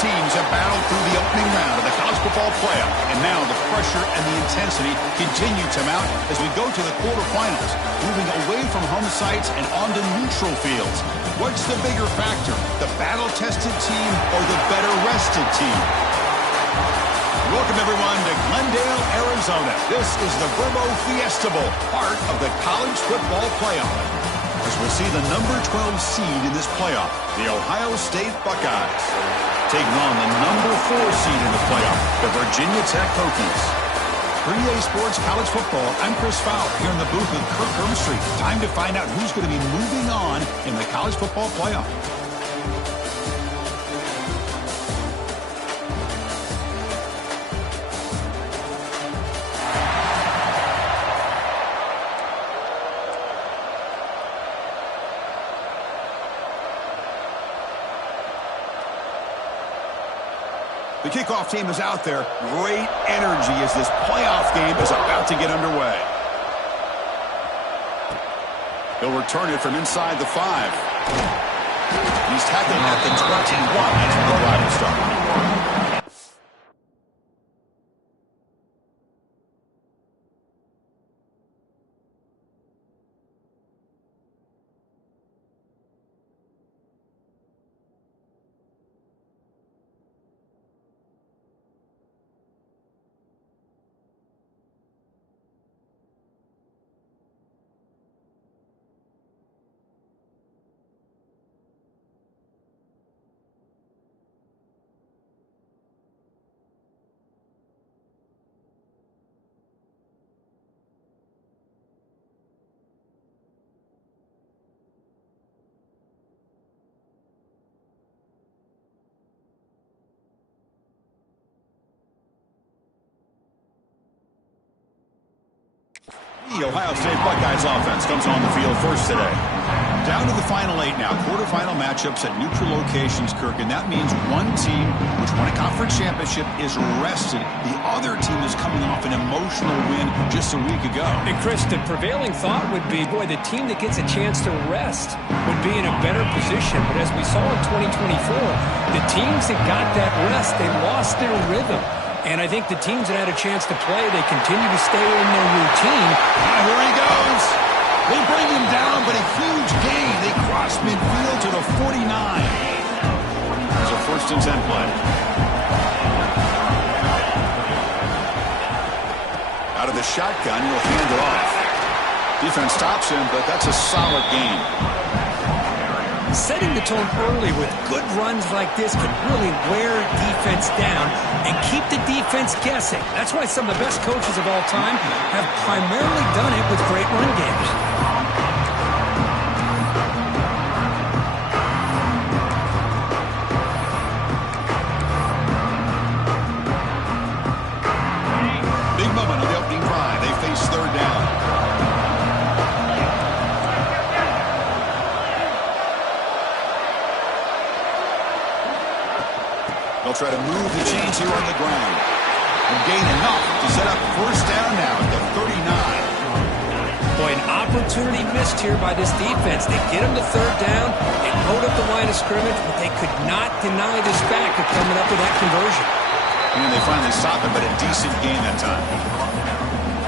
teams have battled through the opening round of the college football playoff, and now the pressure and the intensity continue to mount as we go to the quarterfinals, moving away from home sites and onto neutral fields. What's the bigger factor, the battle-tested team or the better-rested team? Welcome, everyone, to Glendale, Arizona. This is the Verbo Fiesta Bowl, part of the college football playoff. As we'll see the number 12 seed in this playoff, the Ohio State Buckeyes, taking on the number 4 seed in the playoff, the Virginia Tech Hokies. For EA Sports College Football, I'm Chris Fowler here in the booth with Kirk Herbstreit. Time to find out who's going to be moving on in the college football playoff. The kickoff team is out there. Great energy as this playoff game is about to get underway. He'll return it from inside the 5. He's tackling at the 21. That's where the drive will start. The Ohio State Buckeyes offense comes on the field first today. Down to the final 8 now. Quarterfinal matchups at neutral locations, Kirk, and that means one team which won a conference championship is rested. The other team is coming off an emotional win just a week ago. And Chris, the prevailing thought would be, boy, the team that gets a chance to rest would be in a better position. But as we saw in 2024, the teams that got that rest, they lost their rhythm. And I think the teams that had a chance to play, they continue to stay in their routine. Here he goes. They bring him down, but a huge gain. They cross midfield to the 49. It's a 1st and 10 play. Out of the shotgun, he'll hand it off. Defense stops him, but that's a solid gain. Setting the tone early with good runs like this can really wear defense down and keep the defense guessing. That's why some of the best coaches of all time have primarily done it with great run games. Big moment on the opening drive. They face 3rd down. They'll try to move the chains here on the ground. And gain enough to set up 1st down now at the 39. Boy, an opportunity missed here by this defense. They get them to 3rd down. They load up the line of scrimmage, but they could not deny this back of coming up with that conversion. And they finally stop it, but a decent gain that time.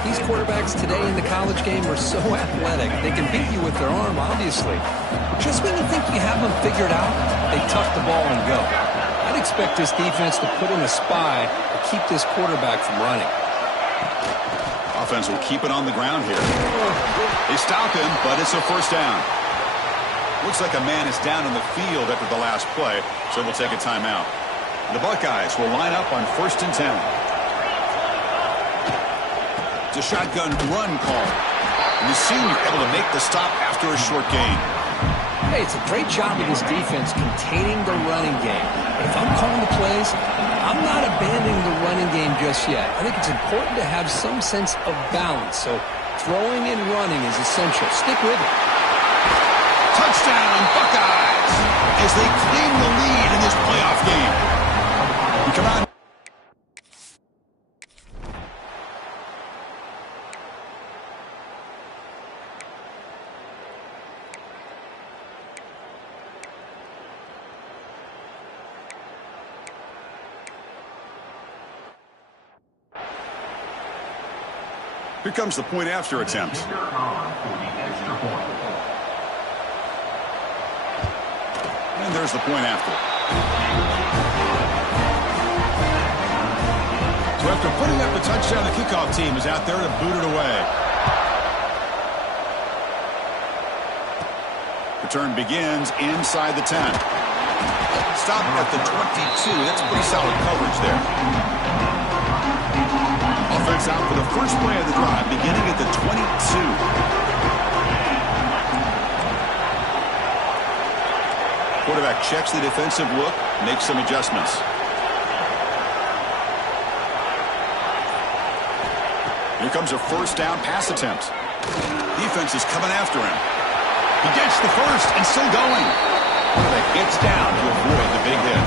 These quarterbacks today in the college game are so athletic. They can beat you with their arm, obviously. But just when you think you have them figured out, they tuck the ball and go. I'd expect this defense to put in a spy to keep this quarterback from running. Offense will keep it on the ground here. They stop him, but it's a 1st down. Looks like a man is down on the field after the last play, so we'll take a timeout. The Buckeyes will line up on 1st and 10. It's a shotgun run call. And the senior able to make the stop after a short gain. Hey, it's a great job of this defense containing the running game. But if I'm calling the plays, I'm not abandoning the running game just yet. I think it's important to have some sense of balance. So throwing and running is essential. Stick with it. Touchdown, Buckeyes, as they claim the lead in this playoff game. We come out. Here comes the point after attempt. And there's the point after. So after putting up a touchdown, the kickoff team is out there to boot it away. Return begins inside the 10. Stop at the 22. That's pretty solid coverage there. Offense out for the first play of the drive, beginning at the 22. Quarterback checks the defensive look, makes some adjustments. Here comes a first down pass attempt. Defense is coming after him. He gets the first and still going. Quarterback gets down to avoid the big hit.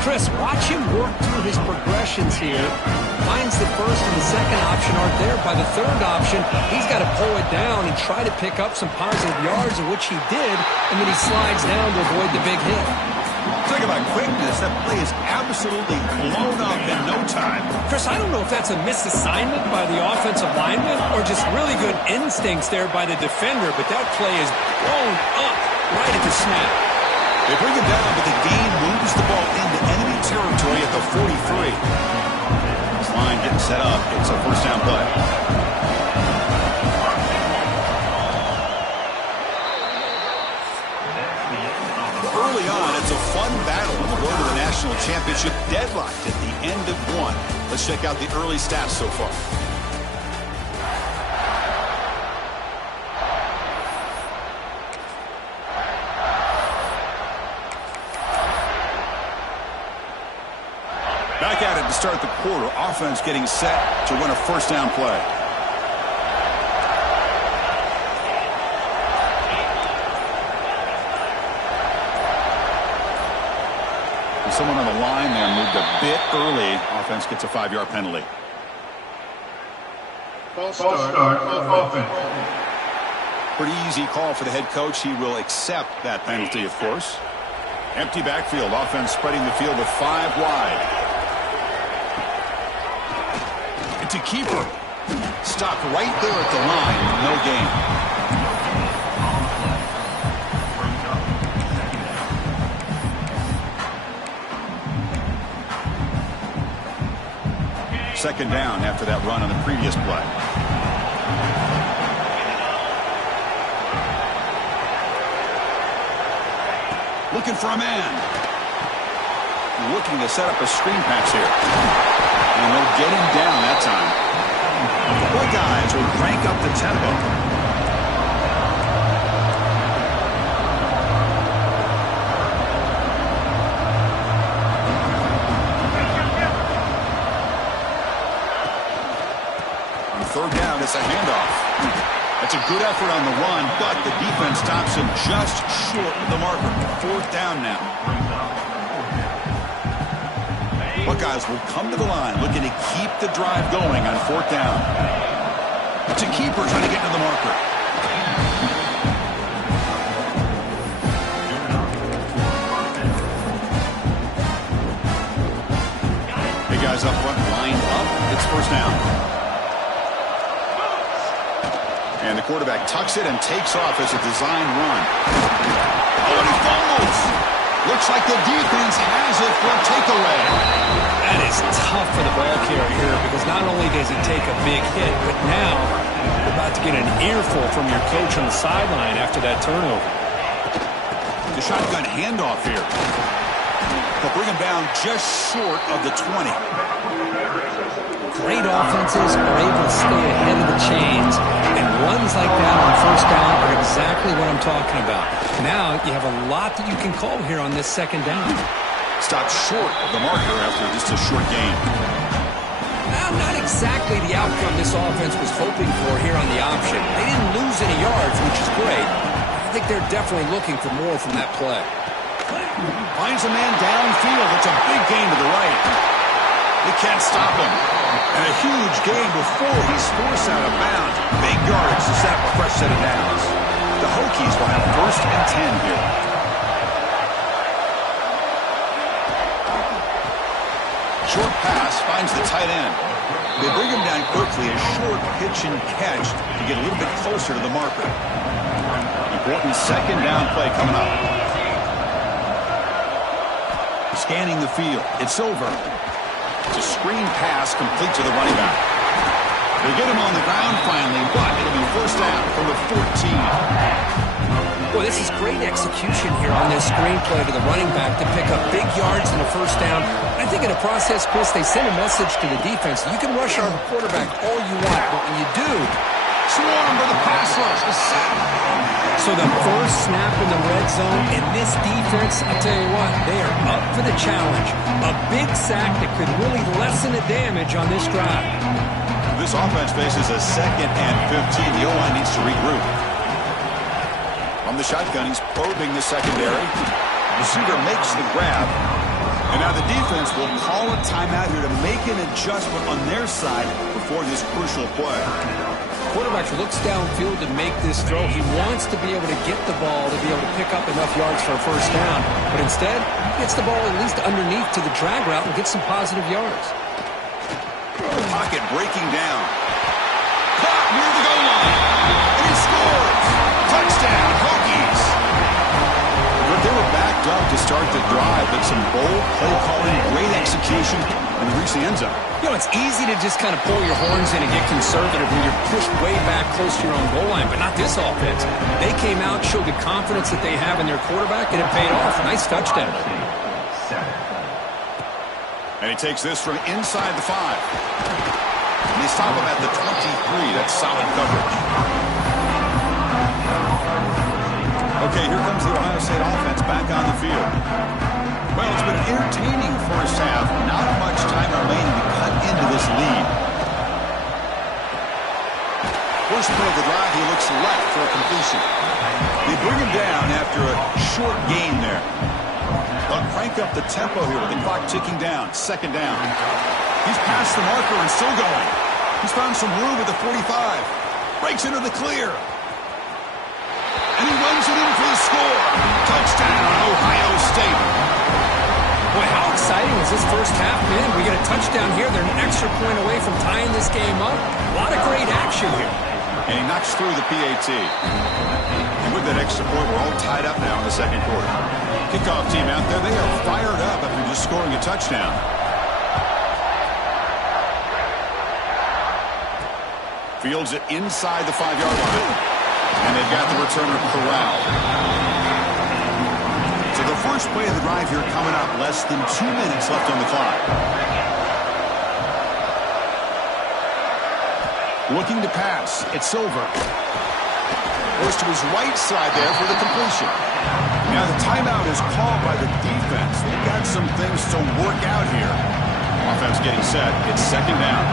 Chris, watch him work through his progressions here. Finds the first and the second option aren't there. By the third option, he's got to pull it down and try to pick up some positive yards, of which he did, and then he slides down to avoid the big hit. Talk about quickness. That play is absolutely blown up in no time. Chris, I don't know if that's a misassignment by the offensive lineman or just really good instincts there by the defender, but that play is blown up right at the snap. They bring him down, but the game moves the ball into enemy territory at the 43. This line getting set up. It's a first down play. Early on, it's a fun battle on the road to the national championship, deadlocked at the end of one. Let's check out the early stats so far. Back at it to start the quarter. Offense getting set to run a first down play. Someone on the line there moved a bit early. Offense gets a 5-yard penalty. False start offense. Pretty easy call for the head coach. He will accept that penalty, of course. Empty backfield. Offense spreading the field with 5 wide. It's a keeper. Stopped right there at the line. No gain. Second down after that run on the previous play. Looking for a man. Looking to set up a screen pass here. And they'll get him down that time. Boy, guys will crank up the tempo. Third down, it's a handoff. That's a good effort on the run, but the defense stops him just short of the marker. Fourth down now. Buckeyes will come to the line looking to keep the drive going on fourth down. It's a keeper trying to get to the marker. Hey guys up front lined up. It's first down. And the quarterback tucks it and takes off as a design run. Oh, and he fumbles. Looks like the defense has it for a takeaway. That is tough for the ball carrier here because not only does he take a big hit, but now you're about to get an earful from your coach on the sideline after that turnover. The shotgun handoff here. They'll bring him down just short of the 20. Great offenses are able to stay ahead of the chains, and runs like that on first down are exactly what I'm talking about. Now you have a lot that you can call here on this second down. Stopped short of the marker after just a short gain. Not exactly the outcome this offense was hoping for here on the option. They didn't lose any yards, which is great. I think they're definitely looking for more from that play. Finds a man downfield. It's a big gain to the right. They can't stop him. And a huge gain before he's forced out of bounds. Big yards to set up a fresh set of downs. The Hokies will have first and 10 here. Short pass finds the tight end. They bring him down quickly, a short pitch and catch to get a little bit closer to the marker. Important second down play coming up. Scanning the field. It's over. It's a screen pass complete to the running back. They get him on the ground finally, but it'll be first down from the 14. Boy, this is great execution here on this screenplay to the running back to pick up big yards and a first down. I think in a process, Chris, they send a message to the defense. You can rush our quarterback all you want, but when you do, swarm to the pass rush, the sack. So the first snap in the red zone, and this defense, I'll tell you what, they are up for the challenge. A big sack that could really lessen the damage on this drive. This offense faces a 2nd and 15. The O-line needs to regroup. From the shotgun, he's probing the secondary. Receiver makes the grab. And now the defense will call a timeout here to make an adjustment on their side before this crucial play. Quarterback looks downfield to make this throw. He wants to be able to get the ball to be able to pick up enough yards for a first down. But instead, he gets the ball at least underneath to the drag route and gets some positive yards. The pocket breaking down. Caught near the goal line. And he scores. Touchdown, Hokies. They were backed up to start the drive, but some bold play calling, great execution, and reach the end zone. You know, it's easy to just kind of pull your horns in and get conservative when you're pushed way back close to your own goal line, but not this offense. They came out, showed the confidence that they have in their quarterback, and it paid off. Nice touchdown. And he takes this from inside the 5. And they stop him at the 23. That's solid coverage. Okay, here comes the Ohio State offense back on the field. Well, it's been an entertaining first half. Not much time remaining to cut into this lead. First play of the drive, he looks left for a completion. They bring him down after a short gain there. They'll crank up the tempo here with the clock ticking down. Second down. He's past the marker and still going. He's found some room at the 45. Breaks into the clear. And he runs it in for the score. Touchdown, Ohio State. Boy, how exciting has this first half been? We get a touchdown here. They're an extra point away from tying this game up. A lot of great action here. And he knocks through the PAT. And with that extra point, we're all tied up now in the second quarter. Kickoff team out there, they are fired up after just scoring a touchdown. Fields it inside the 5-yard line. And they've got the returner corralled. So the first play of the drive here coming up. Less than 2 minutes left on the clock. Looking to pass. It's Silver. Goes to his right side there for the completion. Now the timeout is called by the defense. They've got some things to work out here. Offense getting set. It's second down.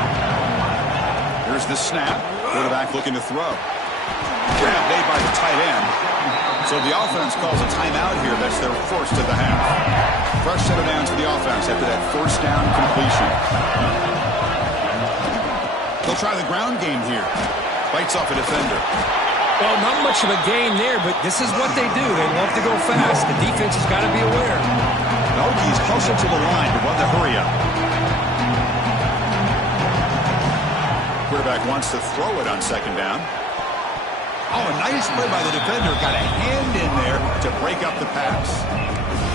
Here's the snap. Quarterback looking to throw. Grab made by the tight end. So the offense calls a timeout here. That's their first of the half. Fresh set of downs for the offense after that first down completion. They'll try the ground game here. Bites off a defender. Well, not much of a game there, but this is what they do. They love to go fast. The defense has got to be aware. The Hokies hustle to the line to run the hurry up. Quarterback wants to throw it on second down. Oh, a nice play by the defender. Got a hand in there to break up the pass.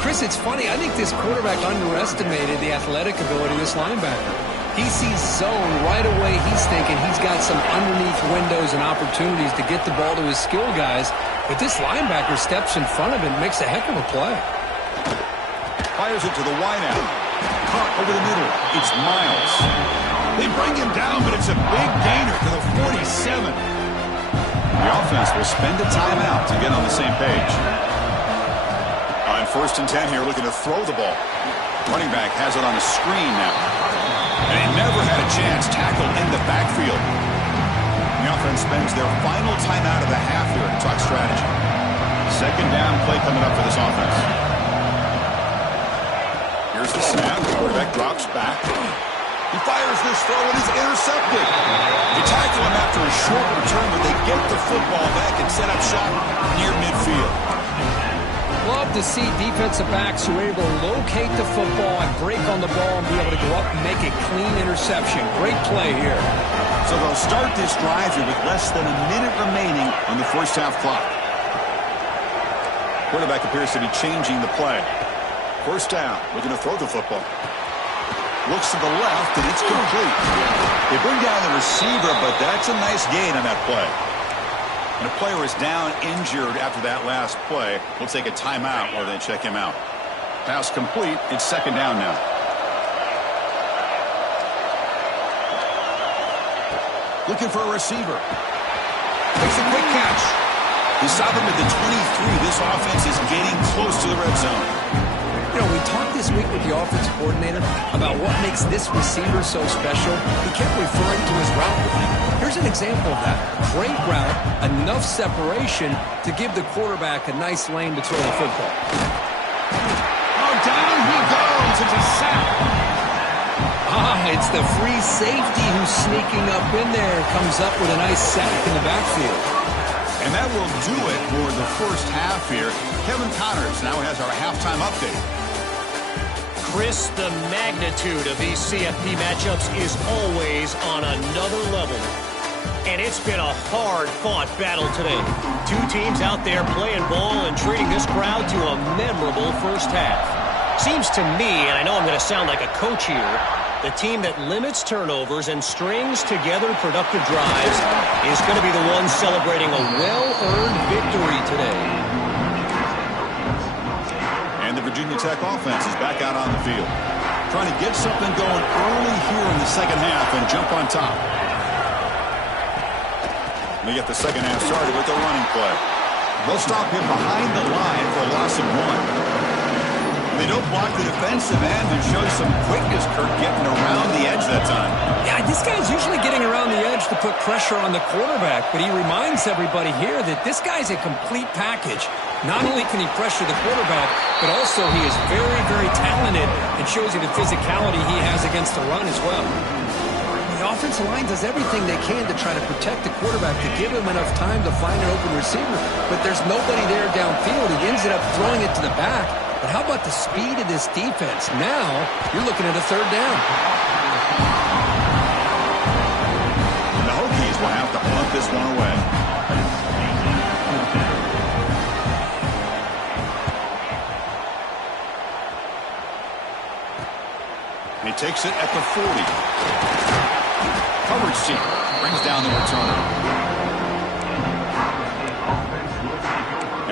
Chris, it's funny. I think this quarterback underestimated the athletic ability of this linebacker. He sees zone right away. He's thinking he's got some underneath windows and opportunities to get the ball to his skill guys. But this linebacker steps in front of him and makes a heck of a play. Fires it to the wideout. Caught over the middle. It's Miles. They bring him down, but it's a big gainer to the 47. The offense will spend a timeout to get on the same page. On first and 10 here, looking to throw the ball. Running back has it on a screen now. And he never had a chance. Tackle in the backfield. The offense spends their final timeout of the half here and talk strategy. Second down play coming up for this offense. Here's the snap. Quarterback drops back. He fires this throw and he's intercepted. They tackle him after a short return, but they get the football back and set up shop near midfield. Love to see defensive backs who are able to locate the football and break on the ball and be able to go up and make a clean interception. Great play here. So they'll start this drive here with less than a minute remaining on the first half clock. Quarterback appears to be changing the play. First down, looking to throw the football. Looks to the left, and it's complete. They bring down the receiver, but that's a nice gain on that play. And a player is down injured after that last play. We'll take a timeout while they check him out. Pass complete. It's second down now. Looking for a receiver. Makes a quick catch. They stop him at the 23. This offense is getting close to the red zone. You know, we talked this week with the offensive coordinator about what makes this receiver so special. He kept referring to his route running. Here's an example of that. Great route, enough separation to give the quarterback a nice lane to throw the football. Oh, down he goes. It's a sack. It's the free safety who's sneaking up in there. Comes up with a nice sack in the backfield. And that will do it for the first half here. Kevin Connors now has our halftime update. Chris, the magnitude of these CFP matchups is always on another level. And it's been a hard-fought battle today. Two teams out there playing ball and treating this crowd to a memorable first half. Seems to me, and I know I'm going to sound like a coach here, the team that limits turnovers and strings together productive drives is going to be the one celebrating a well-earned victory today. And the Virginia Tech offense is back out on the field. Trying to get something going early here in the second half and jump on top. We get the second half started with a running play. They'll stop him behind the line for a loss of 1. They don't block the defensive end and show some quickness, Kirk, getting around the edge that time. Yeah, this guy's usually getting around the edge to put pressure on the quarterback, but he reminds everybody here that this guy's a complete package. Not only can he pressure the quarterback, but also he is very, very talented and shows you the physicality he has against the run as well. The offensive line does everything they can to try to protect the quarterback, to give him enough time to find an open receiver, but there's nobody there downfield. He ends up throwing it to the back. But how about the speed of this defense? Now, you're looking at a third down. The Hokies will have to punt this one away. And he takes it at the 40. Coverage team brings down the returner.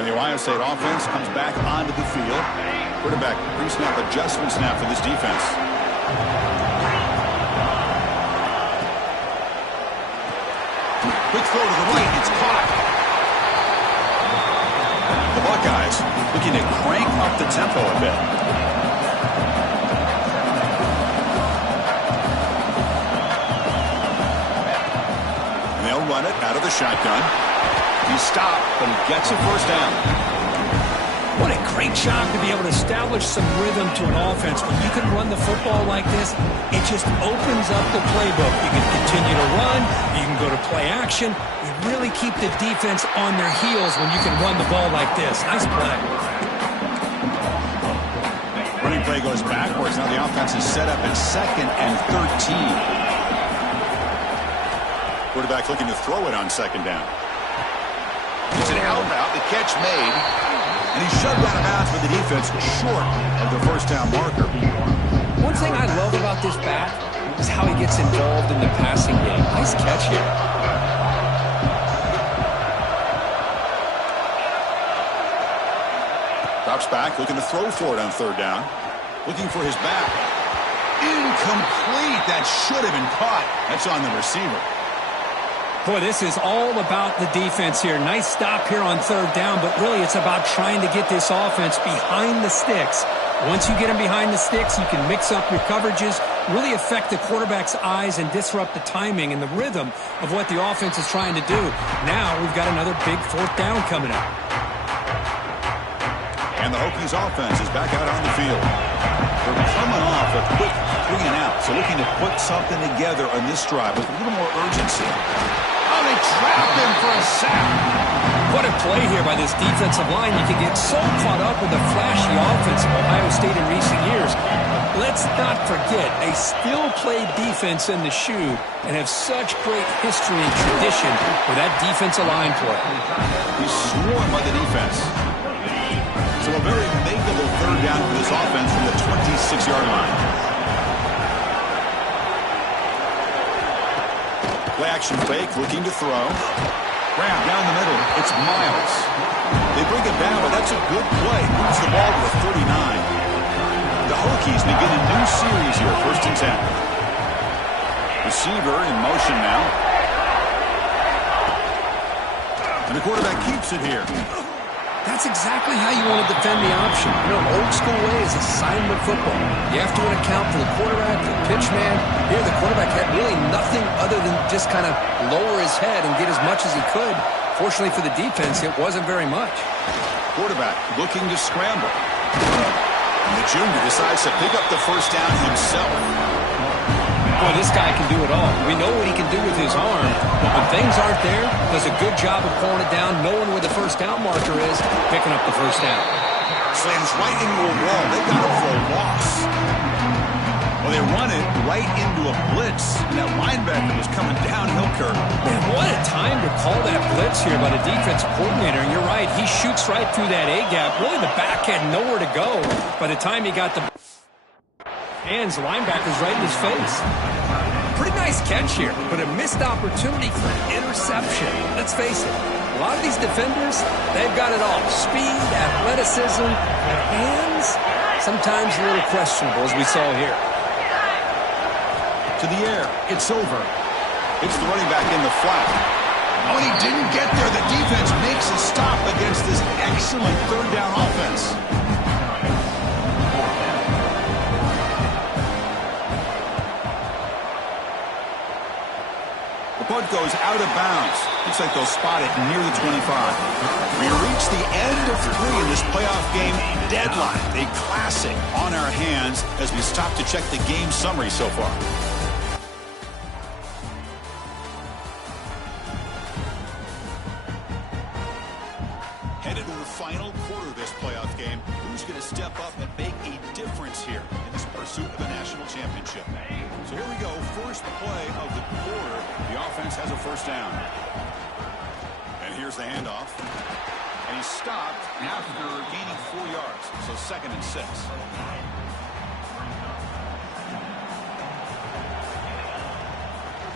And the Ohio State offense comes back onto the field. Quarterback pre-snap adjustment snap for this defense. Quick throw to the right. It's caught. The Buckeyes looking to crank up the tempo a bit. And they'll run it out of the shotgun. He's stopped, but he gets a first down. What a great job to be able to establish some rhythm to an offense. When you can run the football like this, it just opens up the playbook. You can continue to run. You can go to play action. You really keep the defense on their heels when you can run the ball like this. Nice play. Running play goes backwards. Now the offense is set up at 2nd and 13. Quarterback looking to throw it on second down. It's an out route, the catch made, and he's shoved out of bounds with the defense short of the first down marker. One thing I love about this back is how he gets involved in the passing game. Nice catch here. Drops back, looking to throw for it on third down. Looking for his back. Incomplete. That should have been caught. That's on the receiver. Boy, this is all about the defense here. Nice stop here on third down, but really it's about trying to get this offense behind the sticks. Once you get them behind the sticks, you can mix up your coverages, really affect the quarterback's eyes and disrupt the timing and the rhythm of what the offense is trying to do. Now we've got another big fourth down coming up. And the Hokies offense is back out on the field. They're coming off a quick 3 and out, so looking to put something together on this drive with a little more urgency. Oh, they trapped him for a sack. What a play here by this defensive line. You can get so caught up with the flashy offense of Ohio State in recent years. Let's not forget, they still play defense in the shoe and have such great history and tradition with that defensive line play. He's swarmed by the defense. So a very makeable third down for this offense from the 26-yard line. Play action fake, looking to throw. Grab down the middle. It's Miles. They bring it down, but that's a good play. Moves the ball to the 39. The Hokies begin a new series here, 1st and 10. Receiver in motion now. And the quarterback keeps it here. That's exactly how you want to defend the option. You know, old school way is assignment football. You have to account for the quarterback, the pitch man. Here, the quarterback had really nothing other than just kind of lower his head and get as much as he could. Fortunately for the defense, it wasn't very much. Quarterback looking to scramble. And the junior decides to pick up the first down himself. Boy, this guy can do it all. We know what he can do with his arm, but when things aren't there, does a good job of pulling it down, knowing where the first down marker is, picking up the first down. Slams right into a wall. They got him for a loss. Well, they run it right into a blitz, and that linebacker was coming downhill, Kirk. Man, what a time to call that blitz here by the defensive coordinator. And you're right, he shoots right through that A-gap. Really, the back had nowhere to go by the time he got the hands. The linebacker's right in his face. Pretty nice catch here, but a missed opportunity for an interception. Let's face it, a lot of these defenders, they've got it all. Speed, athleticism, their hands, sometimes a little questionable, as we saw here. To the air, it's over. It's the running back in the flat. Oh, and he didn't get there. The defense makes a stop against this excellent third down offense. The punt goes out of bounds. Looks like they'll spot it near the 25. We reach the end of 3 in this playoff game deadline. A classic on our hands as we stop to check the game summary so far. Headed to the final quarter of this playoff game. Who's going to step up and make a difference here in this pursuit of the national championship? So here we go. First play of the quarter. The offense has a first down. And here's the handoff. And he's stopped after gaining 4 yards. So 2nd and 6.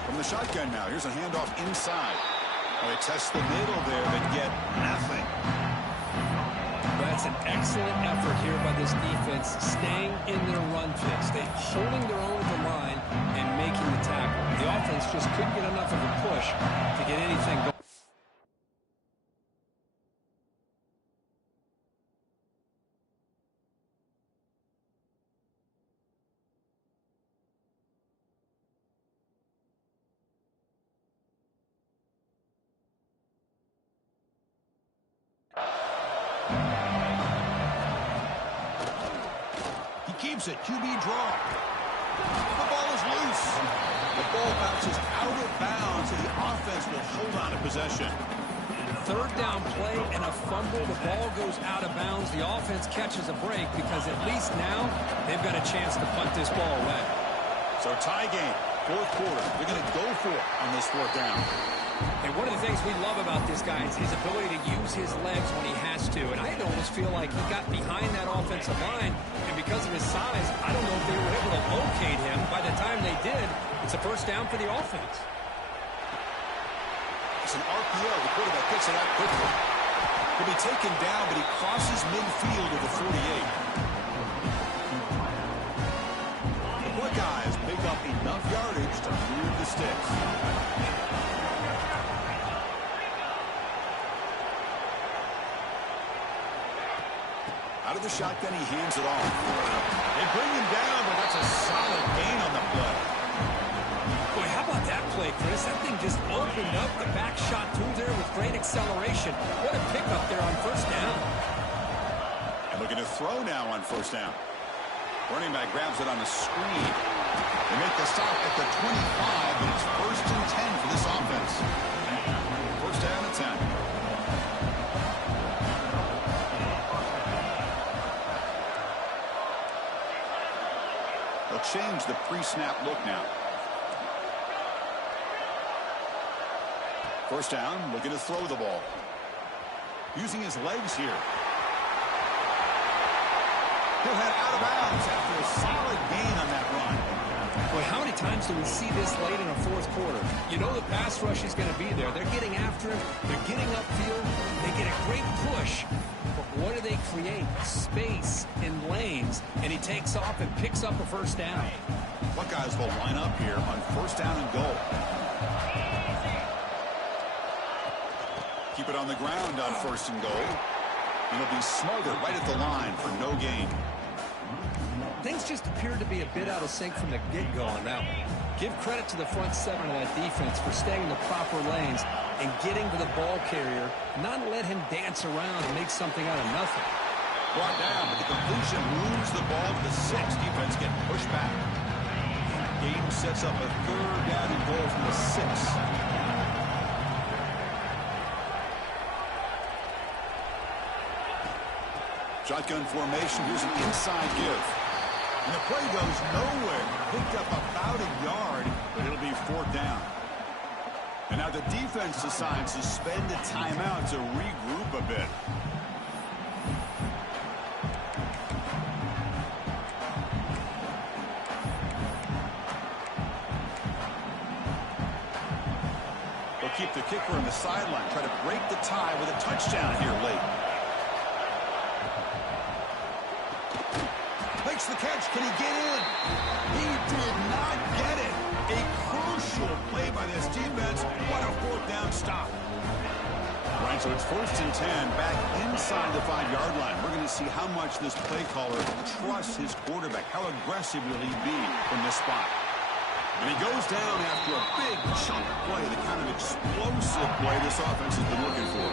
From the shotgun now. Here's a handoff inside. Well, they test the middle there, but get nothing. That's an excellent effort here by this defense, staying in their run fix. They're holding their own at the line and making the tackle. The offense just couldn't get enough of a push to get anything going. Keeps it. QB draw. The ball is loose. The ball bounces out of bounds, and the offense will hold on to possession. Third down play and a fumble. The ball goes out of bounds. The offense catches a break because at least now they've got a chance to punt this ball away. So tie game, 4th quarter. They're going to go for it on this 4th down. And one of the things we love about this guy is his ability to use his legs when he has to. And I almost feel like he got behind that offensive line, and because of his size, I don't know if they were able to locate him. By the time they did, it's a first down for the offense. It's an RPO. The quarterback gets it out quickly. He'll be taken down, but he crosses midfield to the 48. The Buckeyes pick up enough yardage to move the sticks. Out of the shotgun, he hands it off. They bring him down, but that's a solid gain on the play. Boy, how about that play, Chris? That thing just opened up. The back shot through there with great acceleration. What a pickup there on first down. And looking to throw now on first down. Running back grabs it on the screen. They make the stop at the 25, but it's 1st and 10 for this offense. First down and 10. They'll change the pre-snap look now. First down, looking to throw the ball. Using his legs here. He'll head out of bounds after a solid gain on that run. Boy, how many times do we see this late in a fourth quarter? You know the pass rush is going to be there. They're getting after him. They're getting upfield. They get a great push. But what do they create? Space and lanes. And he takes off and picks up a first down. Buckeyes will line up here on first down and goal. Keep it on the ground on 1st and goal. And it'll be smothered right at the line for no gain. Things just appeared to be a bit out of sync from the get-go on that one. Give credit to the front seven of that defense for staying in the proper lanes and getting to the ball carrier, not let him dance around and make something out of nothing. Brought down, but the completion moves the ball to the 6. Defense getting pushed back. Game sets up a 3rd down and goal from the 6. Shotgun formation. Here's an inside give. And the play goes nowhere. Picked up about a yard, but it'll be 4th down. And now the defense decides to spend a timeout to regroup a bit. They'll keep the kicker on the sideline. Try to break the tie with a touchdown here late. Makes the catch. Can he get in? He did not get it. A crucial play by this defense. What a 4th down stop. Right, so it's 1st and 10 back inside the 5-yard line. We're going to see how much this play caller trusts his quarterback. How aggressive will he be from this spot? And he goes down after a big chunk play, the kind of explosive play this offense has been looking for.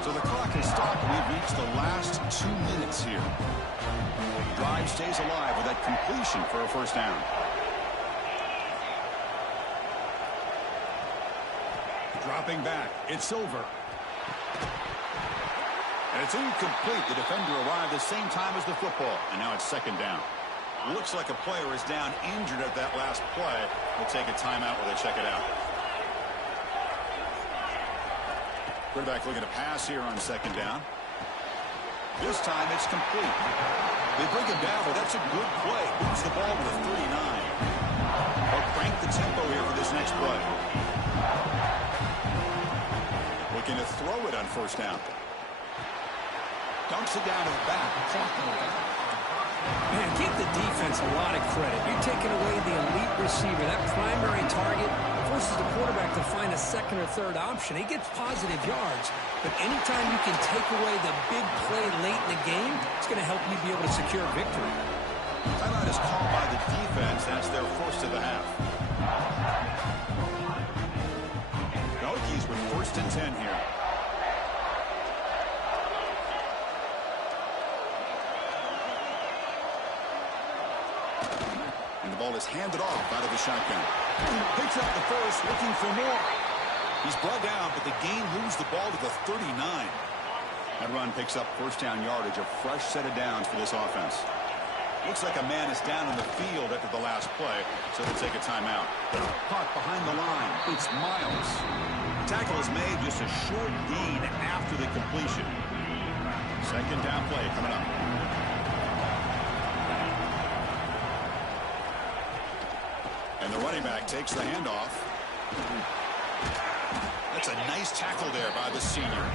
So the clock has stopped. We've reached the last 2 minutes here. Drive stays alive with that completion for a first down. Dropping back, it's over. And it's incomplete. The defender arrived the same time as the football, and now it's 2nd down. Looks like a player is down injured at that last play. We'll take a timeout while they check it out. Quarterback looking to pass here on 2nd down. This time it's complete. They bring him down, but that's a good play. Moves the ball to the 39. They'll crank the tempo here for this next play. Looking to throw it on 1st down. Dumps it down to the back. Man, give the defense a lot of credit. You're taking away the elite receiver. That primary target forces the quarterback to find a 2nd or 3rd option. He gets positive yards, but anytime you can take away the big play late in the game, it's going to help you be able to secure victory. Timeout is called by the defense. That's their 1st of the half. The Hokies with 1st and 10 here. And the ball is handed off out of the shotgun. Picks up the 1st, looking for more. He's brought down, but the gain moves the ball to the 39. That run picks up 1st down yardage, a fresh set of downs for this offense. Looks like a man is down in the field after the last play, so they'll take a timeout. Caught behind the line. It's Miles. Tackle is made just a short gain after the completion. 2nd down play coming up. And the running back takes the handoff. That's a nice tackle there by the senior.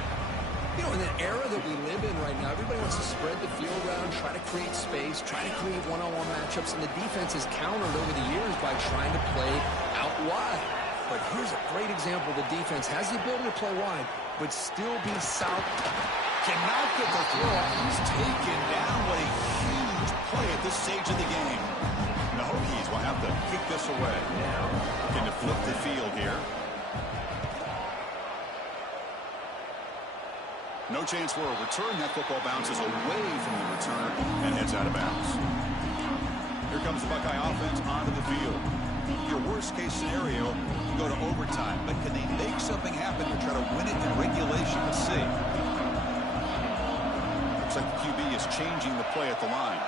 You know, in the era that we live in right now, everybody wants to spread the field around, try to create space, try to create one-on-one matchups, and the defense has countered over the years by trying to play out wide. But here's a great example. The defense has the ability to play wide, but still be south. Cannot get the throw. He's taken down. What a huge play at this stage of the game. The Hokies will have to kick this away. Looking to flip the field here. No chance for a return. That football bounces away from the return and heads out of bounds. Here comes the Buckeye offense onto the field. case scenario, you go to overtime. But can they make something happen to try to win it in regulation? Let's see. Looks like the QB is changing the play at the line.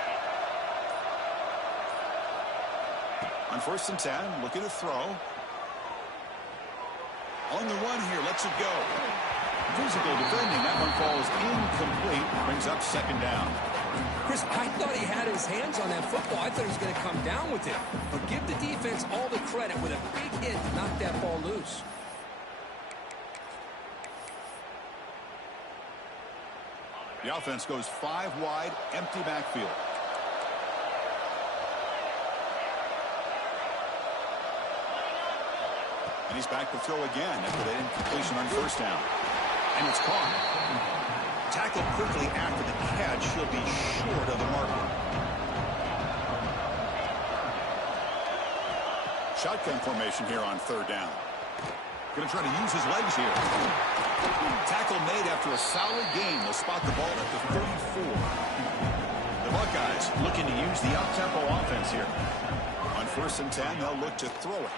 On 1st and 10, looking to throw. On the run here, lets it go. Physical defending. That one falls incomplete. Brings up 2nd down. Chris, I thought he had his hands on that football. I thought he was going to come down with it. But give the defense all the credit with a big hit to knock that ball loose. The offense goes 5 wide, empty backfield. And he's back to throw again after that incompletion on 1st down. And it's caught. Tackled quickly after the catch. He'll be short of the marker. Shotgun formation here on 3rd down. Going to try to use his legs here. Tackle made after a solid gain. They'll spot the ball at the 34. The Buckeyes looking to use the up-tempo offense here. On 1st and 10, they'll look to throw it.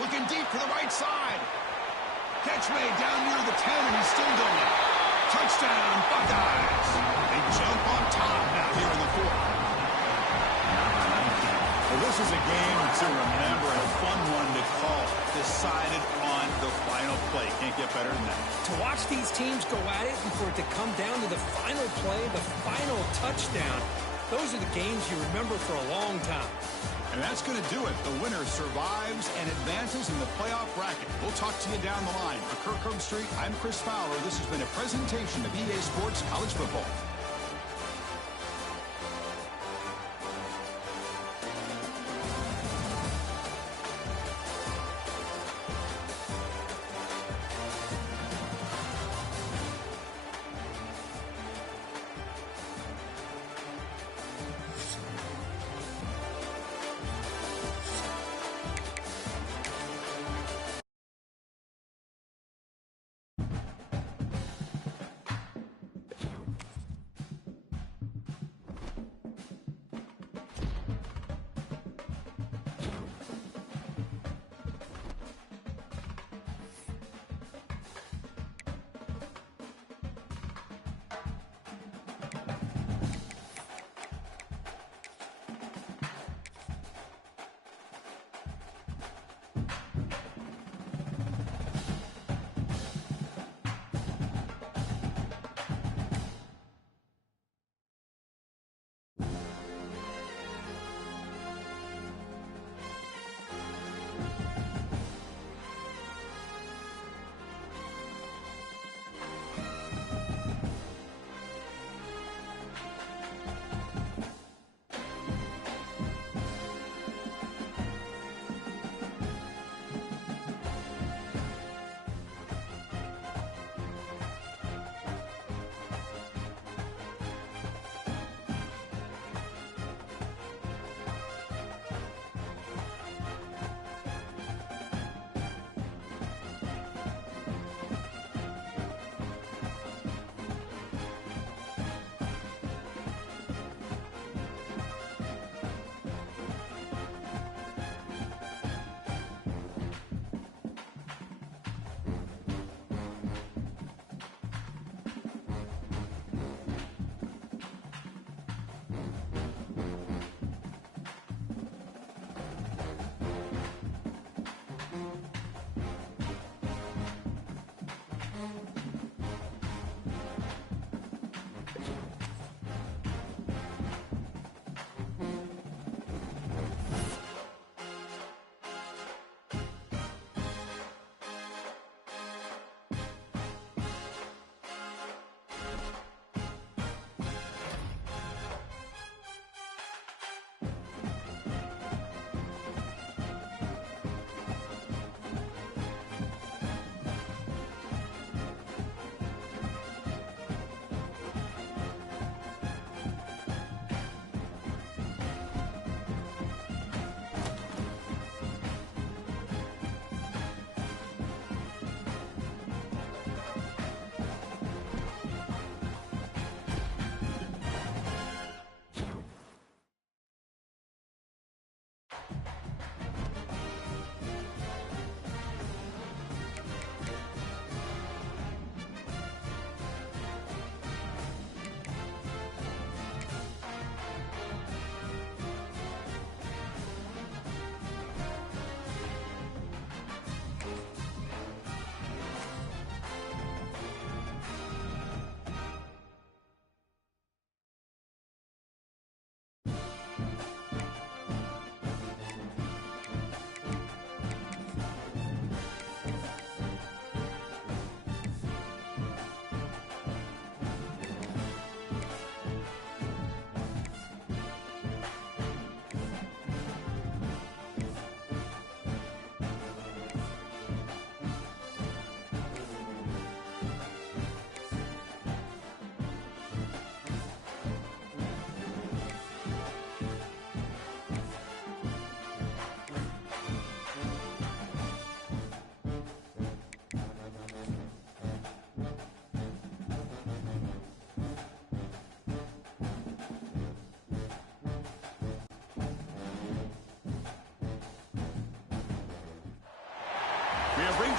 Looking deep to the right side. Catch made down near the 10, and he's still going. Touchdown, Buckeyes. They jump on top now here in the 4th. Well, this is a game to remember and a fun one to call. Decided on the final play. Can't get better than that. To watch these teams go at it and for it to come down to the final play, the final touchdown, those are the games you remember for a long time. And that's going to do it. The winner survives and advances in the playoff bracket. We'll talk to you down the line. For Kirkland Street, I'm Chris Fowler. This has been a presentation of EA Sports College Football.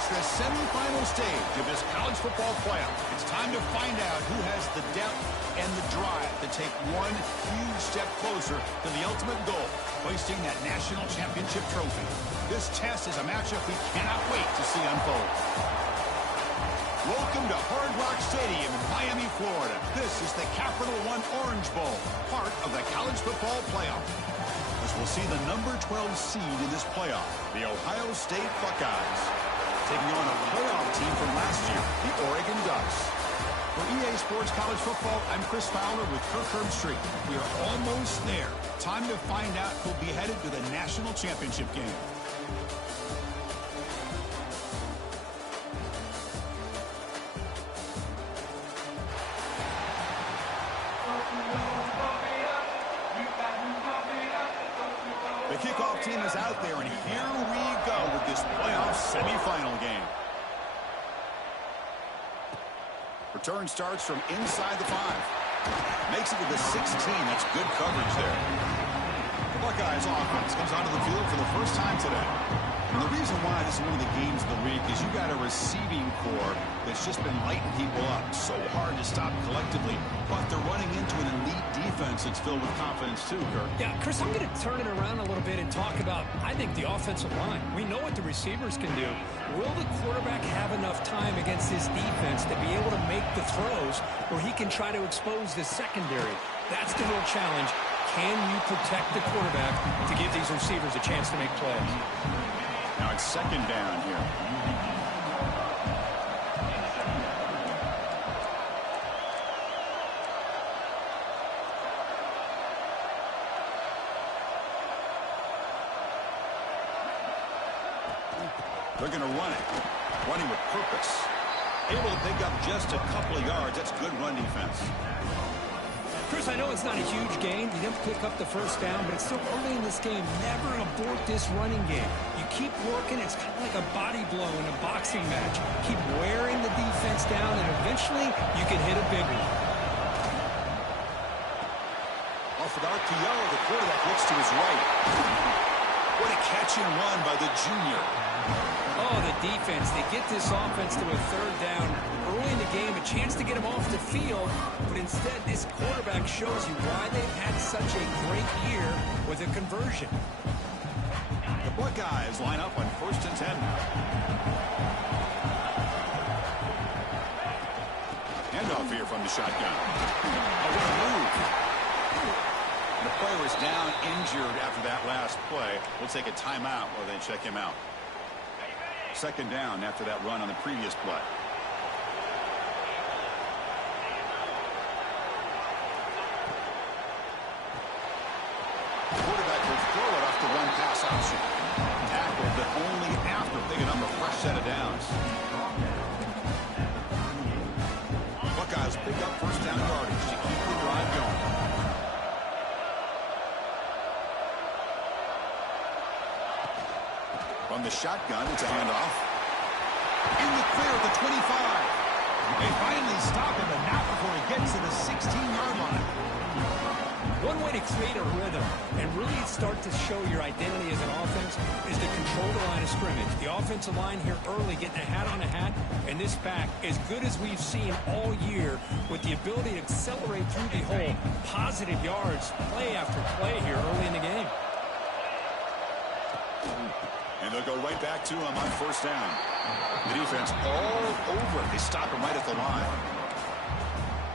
It's the semifinal stage of this college football playoff. It's time to find out who has the depth and the drive to take one huge step closer to the ultimate goal, hoisting that national championship trophy. This test is a matchup we cannot wait to see unfold. Welcome to Hard Rock Stadium in Miami, Florida. This is the Capital One Orange Bowl, part of the college football playoff. As we'll see the number 12 seed in this playoff, the Ohio State Buckeyes, taking on a playoff team from last year, the Oregon Ducks. For EA Sports College Football, I'm Chris Fowler with Kirk Herbstreit. We are almost there. Time to find out who'll be headed to the national championship game. The kickoff team is out there, and here we go with this playoff semifinal game. Return starts from inside the 5. Makes it to the 16. That's good coverage there. The Buckeyes offense comes onto the field for the first time today. And the reason why this is one of the games of the week is you got a receiving core that's just been lighting people up. So hard to stop collectively. But they're running into an elite defense that's filled with confidence too, Kirk. Yeah, Chris, I'm going to turn it around a little bit and talk about, I think, the offensive line. We know what the receivers can do. Will the quarterback have enough time against this defense to be able to make the throws where he can try to expose the secondary? That's the real challenge. Can you protect the quarterback to give these receivers a chance to make plays? Now it's second down here. They're going to run it. Running with purpose. Able to pick up just a couple of yards. That's good run defense. Chris, I know it's not a huge gain. You didn't pick up the first down, but it's still early in this game. Never abort this running game. You keep working. It's kind of like a body blow in a boxing match. Keep wearing the defense down, and eventually you can hit a big one. Off an RPO, the quarterback looks to his right. What a catch and run by the junior. Oh, the defense. They get this offense to a third down early in the game, a chance to get him off the field, but instead this quarterback shows you why they've had such a great year with a conversion. The Buckeyes line up on 1st and 10. Handoff here from the shotgun. Oh, what a move. And the player is down injured after that last play. We'll take a timeout while they check him out. Second down after that run on the previous play. The quarterback will throw it off the run pass option. Tackled, but only after picking up a fresh set of downs. Buckeyes pick up first down yardage to keep the drive going. From the shotgun, it's a handoff. In the clear at the 25. They finally stop him, but not before he gets to the 16-yard line. One way to create a rhythm and really start to show your identity as an offense is to control the line of scrimmage. The offensive line here early getting a hat on a hat, and this back as good as we've seen all year with the ability to accelerate through the hole. Positive yards, play after play here early in the game. And they'll go right back to him on first down. The defense all over. They stop him right at the line.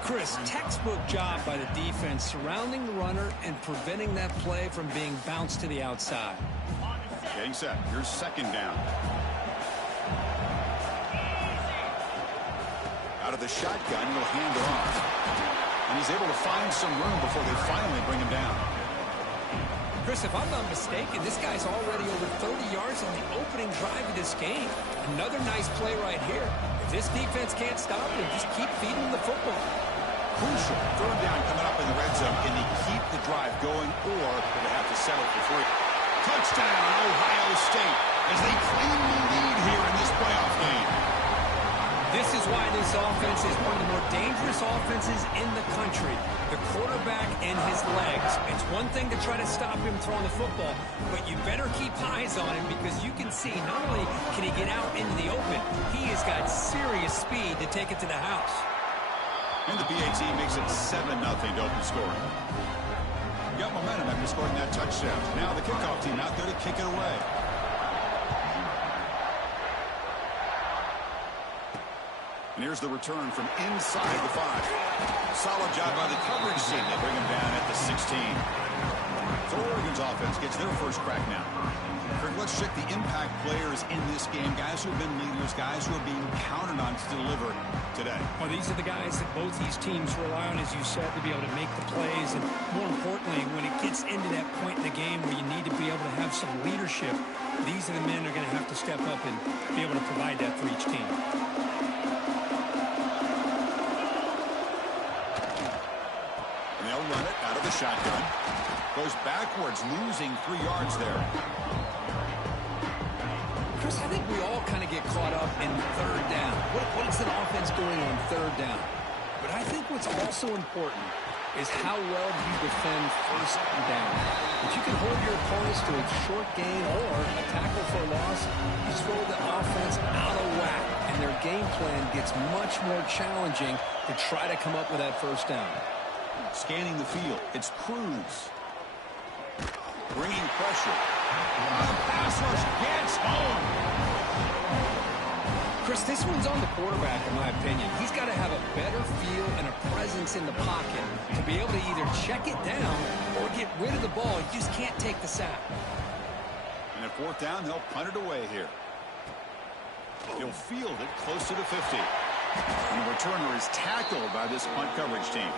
Chris, textbook job by the defense surrounding the runner and preventing that play from being bounced to the outside. Getting set. Here's second down. Out of the shotgun, he'll hand it off. And he's able to find some room before they finally bring him down. Chris, if I'm not mistaken, this guy's already over 30 yards on the opening drive of this game. Another nice play right here. If this defense can't stop him, just keep feeding him the football. Crucial. Third down coming up in the red zone. Can they keep the drive going, or do they have to settle for 3? Touchdown, Ohio State, as they claim the lead here in this playoff game. This is why this offense is one of the more dangerous offenses in the country. The quarterback and his legs. It's one thing to try to stop him throwing the football, but you better keep eyes on him because you can see not only can he get out into the open, he has got serious speed to take it to the house. And the PAT makes it 7-0 to open scoring. Got momentum after scoring that touchdown. Now the kickoff team out there to kick it away. And here's the return from inside the 5. Solid job by the coverage team. They bring him down at the 16. So Oregon's offense gets their first crack now. Kirk, let's check the impact players in this game. Guys who have been leaders, guys who are being counted on to deliver today. Well, these are the guys that both these teams rely on, as you said, to be able to make the plays. And more importantly, when it gets into that point in the game where you need to be able to have some leadership, these are the men that are going to have to step up and be able to provide that for each team. They'll run it out of the shotgun. Goes backwards, losing 3 yards there. Chris, I think we all kind of get caught up in third down. What is an offense doing on third down? But I think what's also important is how well you defend first down. If you can hold your opponents to a short gain or a tackle for a loss, you throw the offense out of whack, and their game plan gets much more challenging to try to come up with that first down. Scanning the field, it's Cruz. Bringing pressure. Pass rush gets home. Chris, this one's on the quarterback, in my opinion. He's got to have a better feel and a presence in the pocket to be able to either check it down or get rid of the ball. You just can't take the sack. And at 4th down, they'll punt it away here. He'll field it close to the 50. And the returner is tackled by this punt coverage team.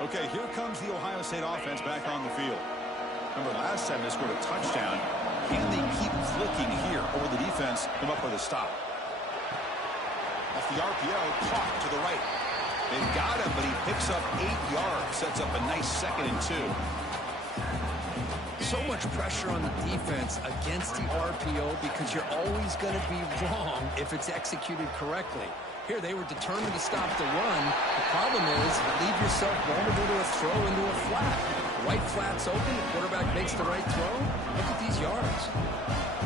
Okay, here comes the Ohio State offense back on the field. Remember, last time they scored a touchdown. Can they keep clicking here, or will the defense come up with a stop? Off the RPO, caught to the right. They've got him, but he picks up 8 yards. Sets up a nice 2nd and 2. So much pressure on the defense against the RPO because you're always going to be wrong if it's executed correctly. Here, they were determined to stop the run. The problem is you leave yourself vulnerable to a throw into a flat. The right flat's open. The quarterback makes the right throw. Look at these yards.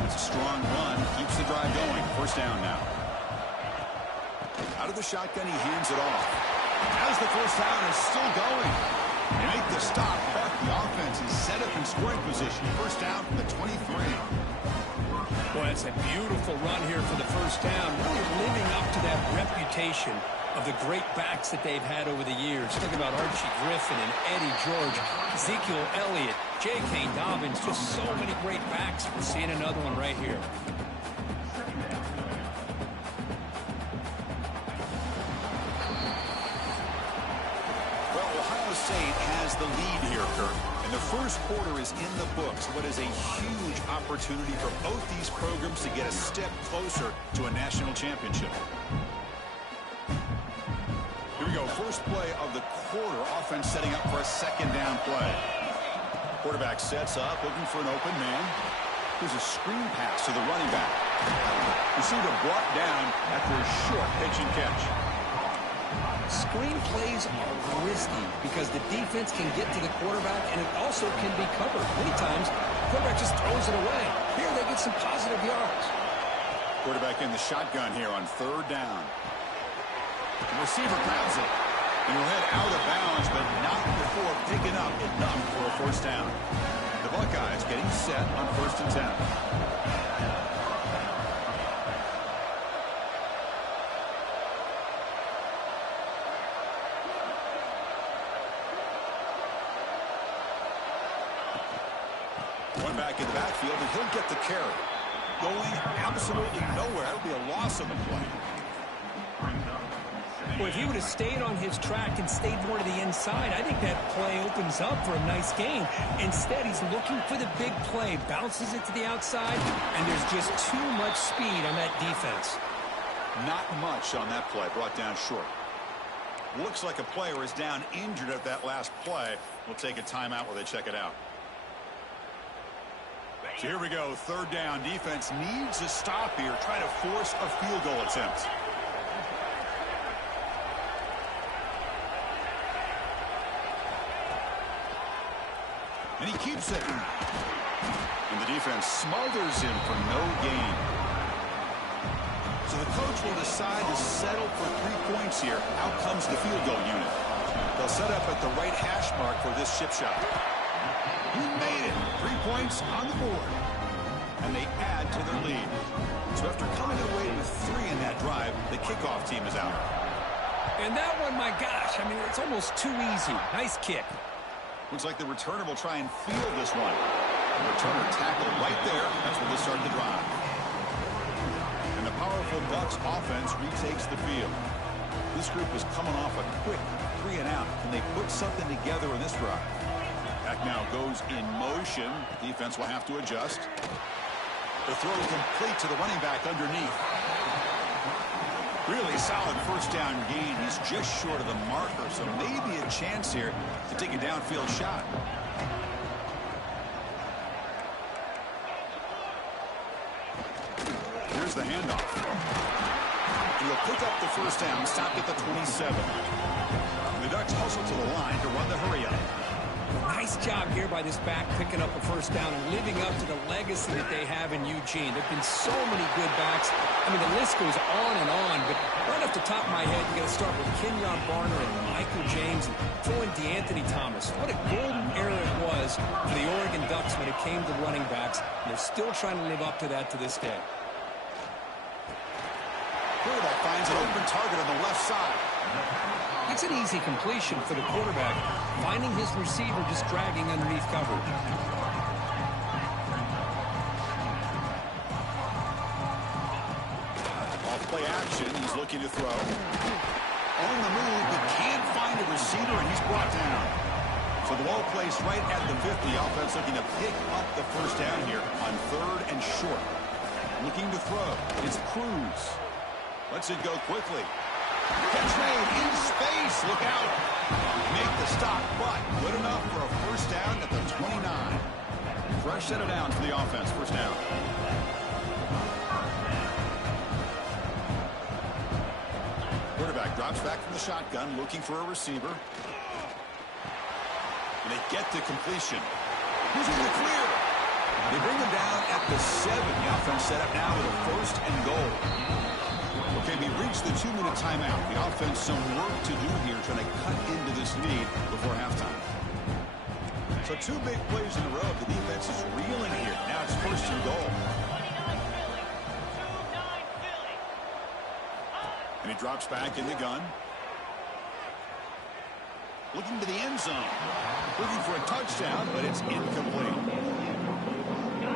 It's a strong run. Keeps the drive going. 1st down now. Out of the shotgun, he hands it off. As the 1st down is still going. They make the stop, but the offense is set up in scoring position. 1st down from the 23. Boy, it's a beautiful run here for the 1st down. Really living up to that reputation of the great backs that they've had over the years. Think about Archie Griffin and Eddie George, Ezekiel Elliott, J.K. Dobbins, just so many great backs. We're seeing another one right here. Well, Ohio State has the lead here, Kirk. And the 1st quarter is in the books. What is a huge opportunity for both these programs to get a step closer to a national championship. Here we go. First play of the quarter. Offense setting up for a 2nd down play. Quarterback sets up, looking for an open man. Here's a screen pass to the running back. Receiver brought down after a short pitch and catch. Screen plays are risky because the defense can get to the quarterback and it also can be covered. Many times, the quarterback just throws it away. Here, they get some positive yards. Quarterback in the shotgun here on 3rd down. The receiver grabs it. And he'll head out of bounds, but not before picking up enough for a 1st down. The Buckeyes getting set on 1st and 10. One back in the backfield, and he'll get the carry. Going absolutely nowhere. That'll be a loss of the play. Well, if he would have stayed on his track and stayed more to the inside, I think that play opens up for a nice gain. Instead, he's looking for the big play, bounces it to the outside, and there's just too much speed on that defense. Not much on that play, brought down short. Looks like a player is down injured at that last play. We'll take a timeout while they check it out. So here we go, third down. Defense needs a stop here, trying to force a field goal attempt. And he keeps it. And the defense smothers him for no gain. So the coach will decide to settle for 3 points here. Out comes the field goal unit. They'll set up at the right hash mark for this chip shot. He made it. 3 points on the board. And they add to their lead. So after coming away with 3 in that drive, the kickoff team is out. And that one, my gosh, I mean, it's almost too easy. Nice kick. Looks like the returner will try and field this one. The returner tackled right there. That's where they start the drive. And the powerful Bucs offense retakes the field. This group is coming off a quick 3 and out. Can they put something together in this drive? Back now goes in motion. Defense will have to adjust. The throw complete to the running back underneath. Really solid first down gain. He's just short of the marker, so maybe a chance here to take a downfield shot. Here's the handoff. And he'll pick up the first down, stopped at the 27. The Ducks hustle to the line to run the hurry up. Nice job here by this back picking up a first down and living up to the legacy that they have in Eugene. There have been so many good backs. I mean, the list goes on and on, but right off the top of my head, you got to start with Kenyon Barner and Michael James and throw in DeAnthony Thomas. What a golden era it was for the Oregon Ducks when it came to running backs, and they're still trying to live up to that to this day. Quarterback finds an open target on the left side. That's an easy completion for the quarterback, finding his receiver just dragging underneath coverage. Off play action, he's looking to throw. On the move, but can't find a receiver, and he's brought down. So the ball placed right at the 50. Offense looking to pick up the first down here on 3rd and short. Looking to throw. It's Cruz. Lets it go quickly. Catch made in space. Look out. Make the stop, but good enough for a first down at the 29. Fresh set of downs for the offense. First down. Quarterback drops back from the shotgun, looking for a receiver. And they get the completion. Who's in the clear? They bring him down at the 7. The offense set up now with a 1st and goal. Okay, we reached the 2-minute timeout. The offense some work to do here, trying to cut into this lead before halftime. So 2 big plays in a row. The defense is reeling here. Now it's 1st and goal. And he drops back in the gun. Looking to the end zone. Looking for a touchdown, but it's incomplete.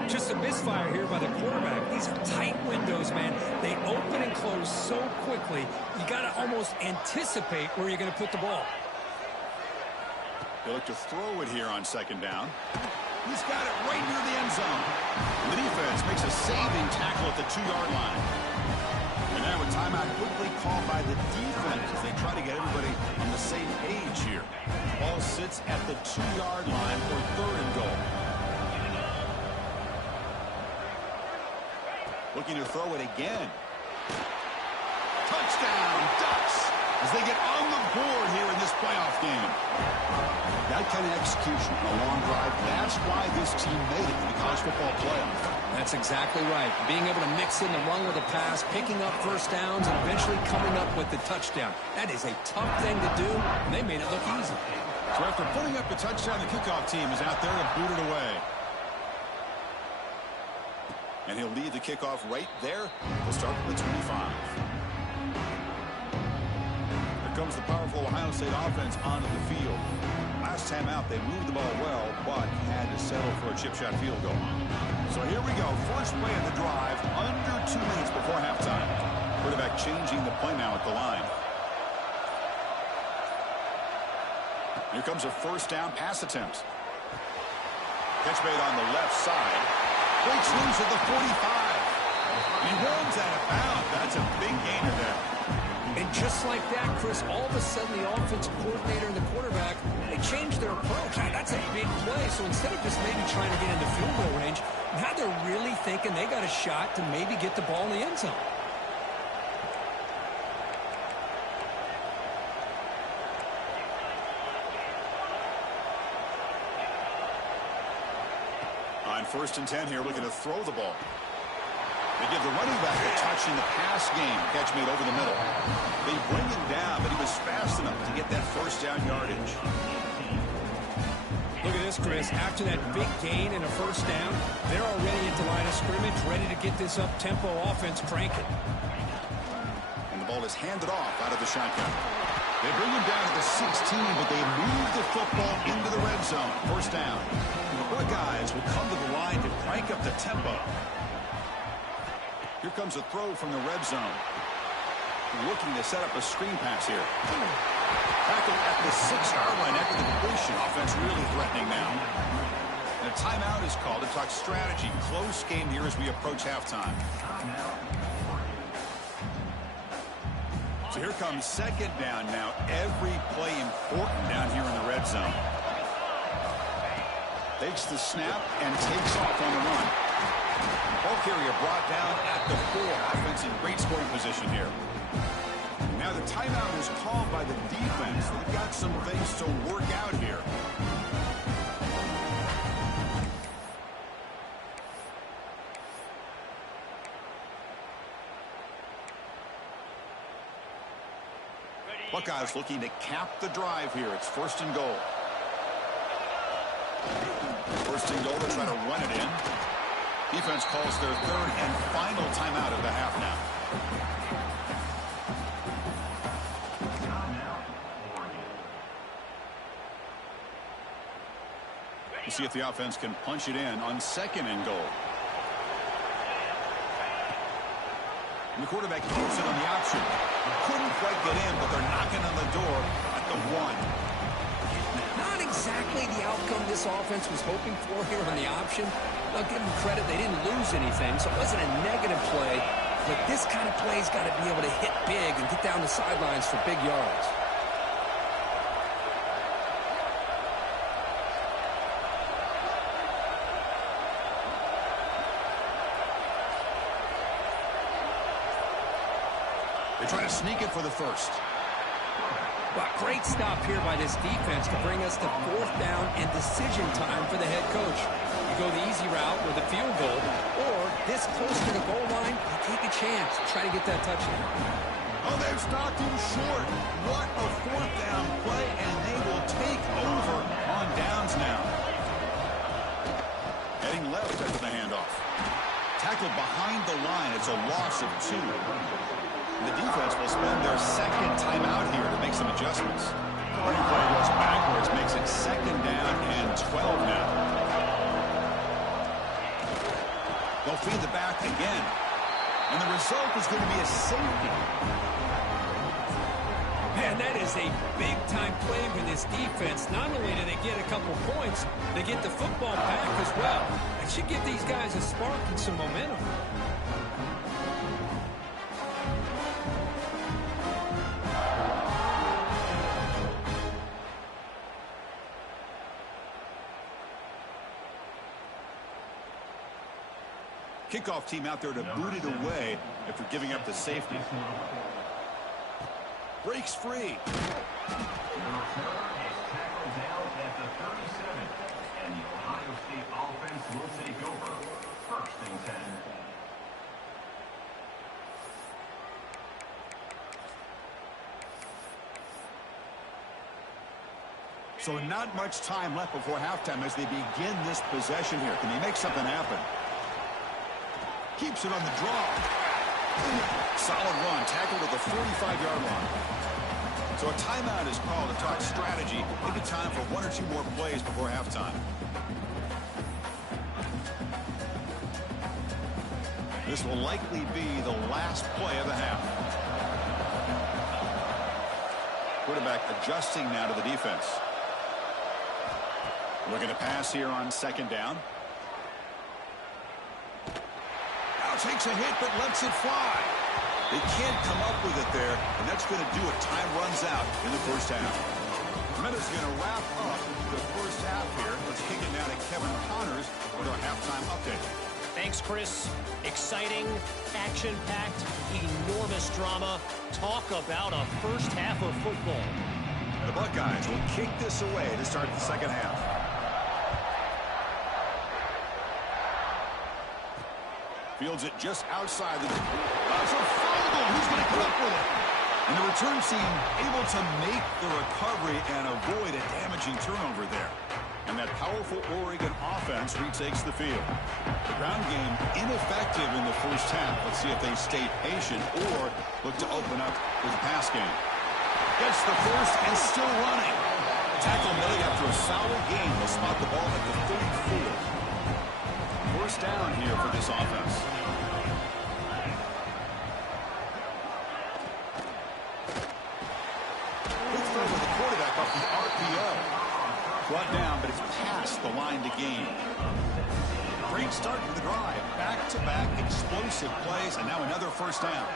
Just a misfire here by the quarterback. These are tight windows, man. They open and close so quickly, you got to almost anticipate where you're going to put the ball. They look to throw it here on 2nd down. He's got it right near the end zone. And the defense makes a saving tackle at the 2-yard line. And now a timeout quickly called by the defense as they try to get everybody on the same page here. Ball sits at the 2-yard line for 3rd and goal. Looking to throw it again. Touchdown, Ducks, as they get on the board here in this playoff game. That kind of execution on a long drive, that's why this team made it in the college football playoff. That's exactly right. Being able to mix in the run with a pass, picking up first downs, and eventually coming up with the touchdown. That is a tough thing to do, and they made it look easy. So after putting up the touchdown, the kickoff team is out there to boot it away. And he'll lead the kickoff right there. We'll start with the 25. Here comes the powerful Ohio State offense onto the field. Last time out, they moved the ball well, but had to settle for a chip shot field goal. So here we go. First play of the drive, under 2 minutes before halftime. Quarterback changing the play now at the line. Here comes a first down pass attempt. Catch made on the left side. Breaks loose at the 45. He runs out of bounds. That's a big gainer there. And just like that, Chris, all of a sudden the offensive coordinator and the quarterback, they changed their approach. That's a big play. So instead of just maybe trying to get into field goal range, Now they're really thinking they got a shot to maybe get the ball in the end zone. On 1st and 10 here, looking to throw the ball. They give the running back a touch in the pass game. Catch made over the middle. They bring him down, but he was fast enough to get that first down yardage. Look at this, Chris. After that big gain and a first down, they're already into line of scrimmage, ready to get this up-tempo offense cranking. And the ball is handed off out of the shotgun. They bring him down to the 16, but they move the football into the red zone. First down. The guys will come to the line to crank up the tempo. Here comes a throw from the red zone. Looking to set up a screen pass here. Tackle at the 6-yard line after the completion. Offense really threatening now. And a timeout is called to talk strategy. Close game here as we approach halftime. So here comes second down now. Every play important down here in the red zone. Takes the snap and takes off on the run. Ball carrier brought down at the 4. Offense in great scoring position here. Now the timeout is called by the defense. They've got some things to work out here. Buckeyes looking to cap the drive here. It's 1st and goal. 1st and goal to try to run it in. Defense calls their 3rd and final timeout of the half now. We'll see if the offense can punch it in on 2nd and goal. And the quarterback keeps it on the option. Couldn't quite get in, but they're knocking on the door at the 1. Not exactly the outcome this offense was hoping for here on the option. I'll give them credit, they didn't lose anything, so it wasn't a negative play. But this kind of play's got to be able to hit big and get down the sidelines for big yards. They try to sneak it for the 1st. Well, great stop here by this defense to bring us to 4th down and decision time for the head coach. You go the easy route with a field goal, or this close to the goal line, you take a chance. Try to get that touchdown. Oh, they've stopped him short. What a 4th down play, and they will take over on downs now. Heading left after the handoff. Tackled behind the line. It's a loss of 2. The defense will spend their 2nd timeout here to make some adjustments. The running play goes backwards, makes it 2nd down and 12 now. They'll feed the back again. And the result is going to be a safety. Man, that is a big-time play for this defense. Not only do they get a couple points, they get the football back as well. That should give these guys a spark and some momentum. Kickoff team out there to boot it away after giving up the safety. Breaks free. And the Ohio State offense will take over. 1st and 10. So not much time left before halftime as they begin this possession here. Can they make something happen? Keeps it on the draw. Solid run, tackled at the 45-yard line. So a timeout is called to talk strategy. Maybe time for 1 or 2 more plays before halftime. This will likely be the last play of the half. Quarterback adjusting now to the defense. Looking to pass here on 2nd down. Takes a hit, but lets it fly. They can't come up with it there, and that's going to do it. Time runs out in the 1st half. Minutes going to wrap up the 1st half here. Let's kick it now to Kevin Connors with our halftime update. update. Thanks, Chris. Exciting, action-packed, enormous drama. Talk about a first half of football. The Buckeyes will kick this away to start the second half. Fields it just outside the... That's a fumble! Who's going to come up with it? And the return team able to make the recovery and avoid a damaging turnover there. And that powerful Oregon offense retakes the field. The ground game ineffective in the first half. Let's see if they stay patient or look to open up with a pass game. Gets the first and still running. Tackle made after a solid game. They'll spot the ball at the 34. First down here for this offense. Good throw with the quarterback off the RPO. Brought down, but it's past the line to gain. Great start to the drive. Back-to-back explosive plays, and now another first down.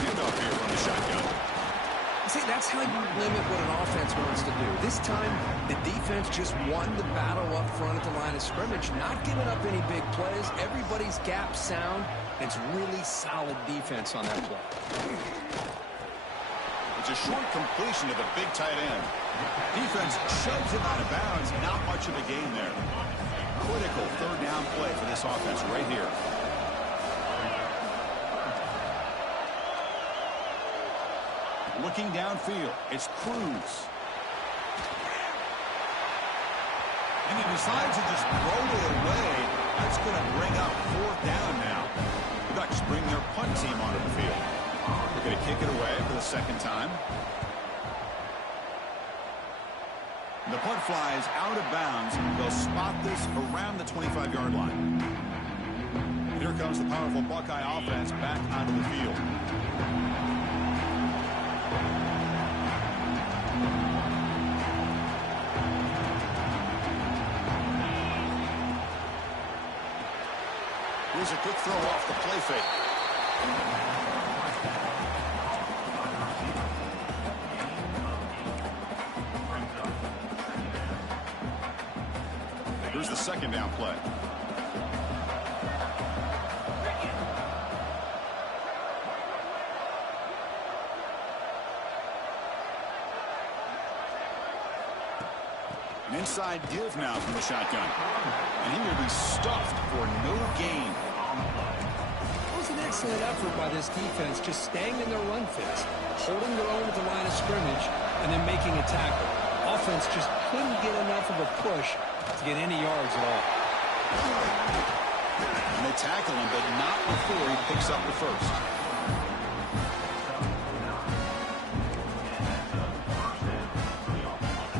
Handoff here from the shotgun. See, that's how you limit what an offense wants to do. This time, the defense just won the battle up front at the line of scrimmage, not giving up any big plays. Everybody's gap sound. It's really solid defense on that play. It's a short completion to the big tight end. Defense shoves him out of bounds. Not much of a gain there. Critical third down play for this offense right here. Looking downfield, it's Cruz. And he decides to just throw it away. That's going to bring up fourth down now. The Ducks bring their punt team onto the field. They're going to kick it away for the second time. The punt flies out of bounds. They'll spot this around the 25-yard line. And here comes the powerful Buckeye offense back onto the field. Here's a quick throw off the play fake. Here's the second down play. An inside give now from the shotgun. And he will be stuffed for no gain. It was an excellent effort by this defense, just staying in their run fits, holding their own at the line of scrimmage, and then making a tackle. Offense just couldn't get enough of a push to get any yards at all. And they tackle him, but not before he picks up the first.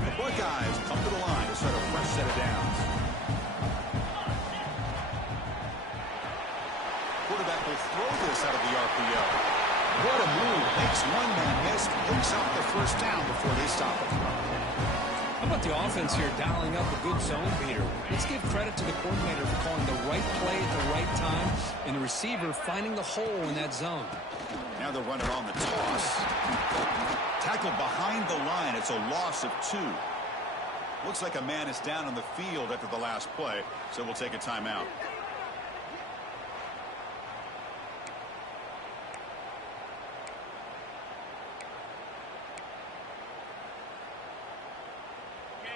The Buckeyes come to the line to start a fresh set of downs. Quarterback will throw this out of the RPO. What a move. Makes one man miss, picks up the first down before they stop it. How about the offense here dialing up a good zone beater? Let's give credit to the coordinator for calling the right play at the right time and the receiver finding the hole in that zone. Now they'll run it on the toss. Tackled behind the line. It's a loss of 2. Looks like a man is down on the field after the last play, so we'll take a timeout.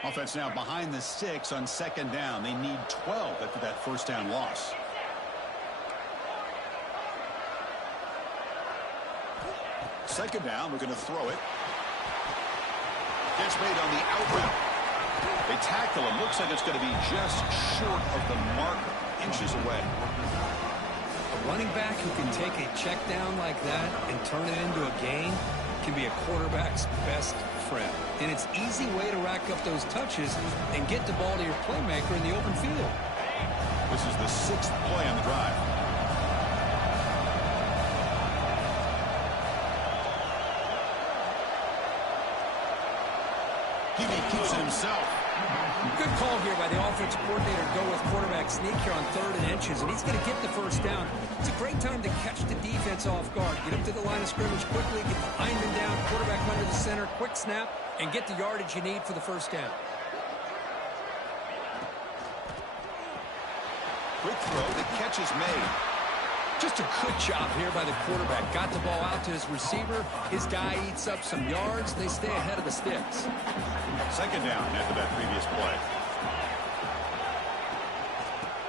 Offense now behind the sticks on second down. They need 12 after that first down loss. Second down, we're going to throw it. Gets made on the out route. They tackle him. Looks like it's going to be just short of the marker, inches away. A running back who can take a check down like that and turn it into a gain can be a quarterback's best friend. And it's an easy way to rack up those touches and get the ball to your playmaker in the open field. This is the 6th play on the drive. He keeps it himself. Good call here by the offensive coordinator to go with quarterback sneak here on 3rd and inches, and he's going to get the first down. It's a great time to catch the defense off guard. Get up to the line of scrimmage quickly, get the lineman down, quarterback under the center, quick snap, and get the yardage you need for the first down. Quick throw. The catch is made. Just a good job here by the quarterback. Got the ball out to his receiver. His guy eats up some yards. They stay ahead of the sticks. Second down after that previous play.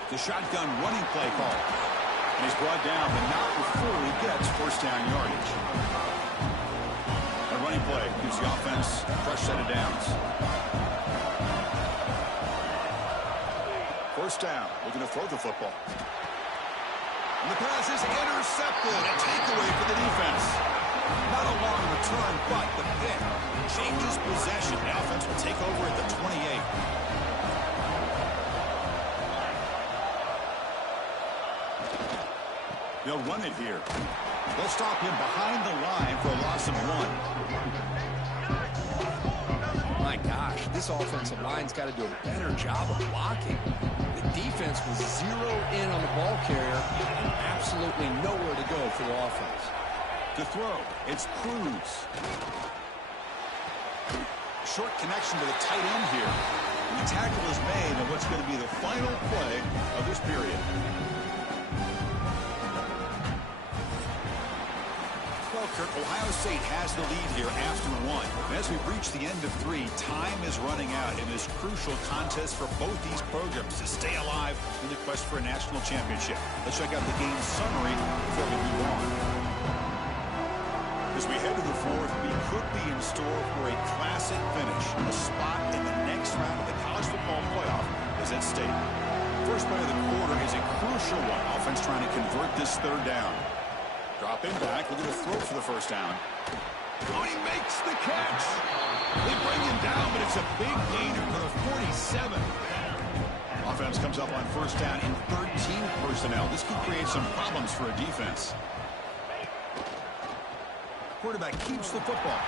The shotgun running play call. And he's brought down, but not before he gets first down yardage. A running play gives the offense a fresh set of downs. First down, looking to throw the football. And the pass is intercepted. A takeaway for the defense. Not a long return, but the pick changes possession. The offense will take over at the 28. They'll run it here. They'll stop him behind the line for a loss of 1. My gosh, this offensive line's got to do a better job of blocking. The defense was zeroed in on the ball carrier and absolutely nowhere to go for the offense. To throw, it's Cruz. Short connection to the tight end here. And the tackle is made on what's going to be the final play of this period. Well, Kirk, Ohio State has the lead here after 1. And as we reach the end of 3, time is running out in this crucial contest for both these programs to stay alive in the quest for a national championship. Let's check out the game summary before we move on. As we head to the 4th, we could be in store for a classic finish. A spot in the next round of the college football playoff is at stake. First play of the quarter is a crucial one. Offense trying to convert this third down. Drop him back. We're going to throw for the first down. Oh, he makes the catch. They bring him down, but it's a big gainer for the 47. Offense comes up on first down in 13 personnel. This could create some problems for a defense. Quarterback keeps the football.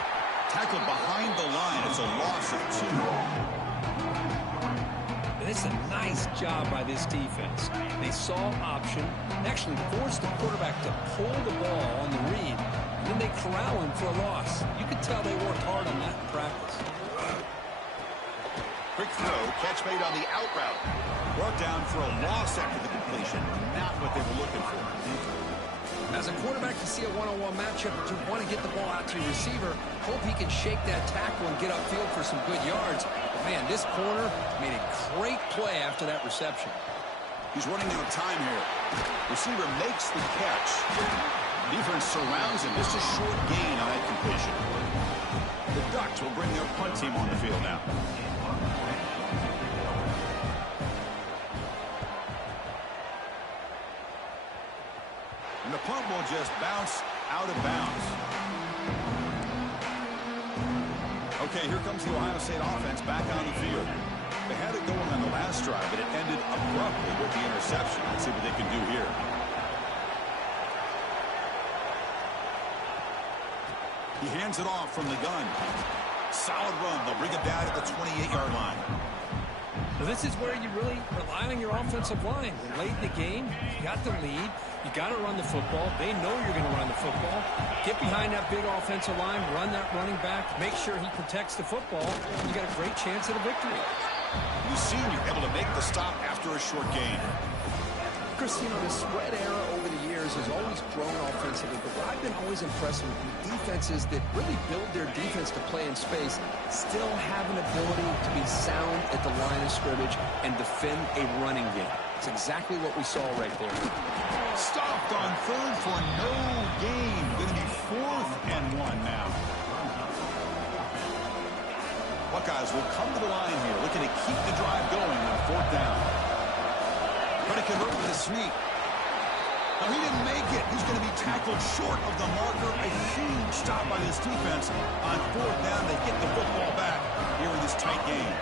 Tackled behind the line. It's a loss of 2. And it's a nice job by this defense. They saw option, actually forced the quarterback to pull the ball on the read, and then they corral him for a loss. You could tell they worked hard on that in practice. Quick throw, catch made on the out route. Brought down for a loss after the completion. Not what they were looking for. As a quarterback, you see a one-on-one matchup, but you want to get the ball out to your receiver. Hope he can shake that tackle and get upfield for some good yards. But man, this corner made a great play after that reception. He's running out of time here. Receiver makes the catch. Defense surrounds him. Just a short gain on that completion. The Ducks will bring their punt team on the field now. And the punt will just bounce out of bounds. Okay, here comes the Ohio State offense back on the field. They had it going on the last drive, but it ended abruptly with the interception. Let's see what they can do here. He hands it off from the gun. Solid run. They'll bring it down at the 28-yard line. Well, this is where you really rely on your offensive line. Late in the game, you got the lead. You got to run the football. They know you're going to run the football. Get behind that big offensive line, run that running back, make sure he protects the football. You got a great chance at a victory. The senior able to make the stop after a short gain. Chris, you know, the spread era over the years has always grown offensively, but what I've been always impressed with defenses that really build their defense to play in space still have an ability to be sound at the line of scrimmage and defend a running game. It's exactly what we saw right there. Stopped on third for no gain. Going to be 4th and 1 now. Buckeyes will come to the line here, looking to keep the drive going on 4th down. Trying to convert with a sneak. Now, he didn't make it. He's going to be tackled short of the marker. A huge stop by this defense. On 4th down, they get the football back here in this tight game.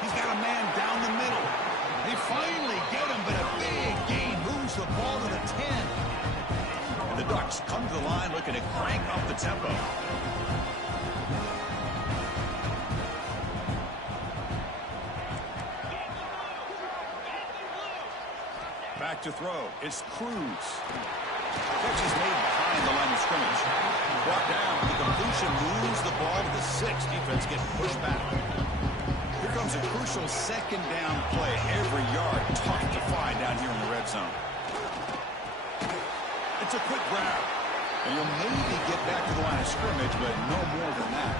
He's got a man down the middle. They finally get him, but a big gain moves the ball to the 10. And the Ducks come to the line looking to crank up the tempo. Back to throw. It's Cruz. Catch is made behind the line of scrimmage. Brought down. The completion moves the ball to the 6. Defense getting pushed back. Here comes becomes a crucial second down play. Every yard tough to find down here in the red zone. It's a quick grab. And he'll maybe get back to the line of scrimmage, but no more than that.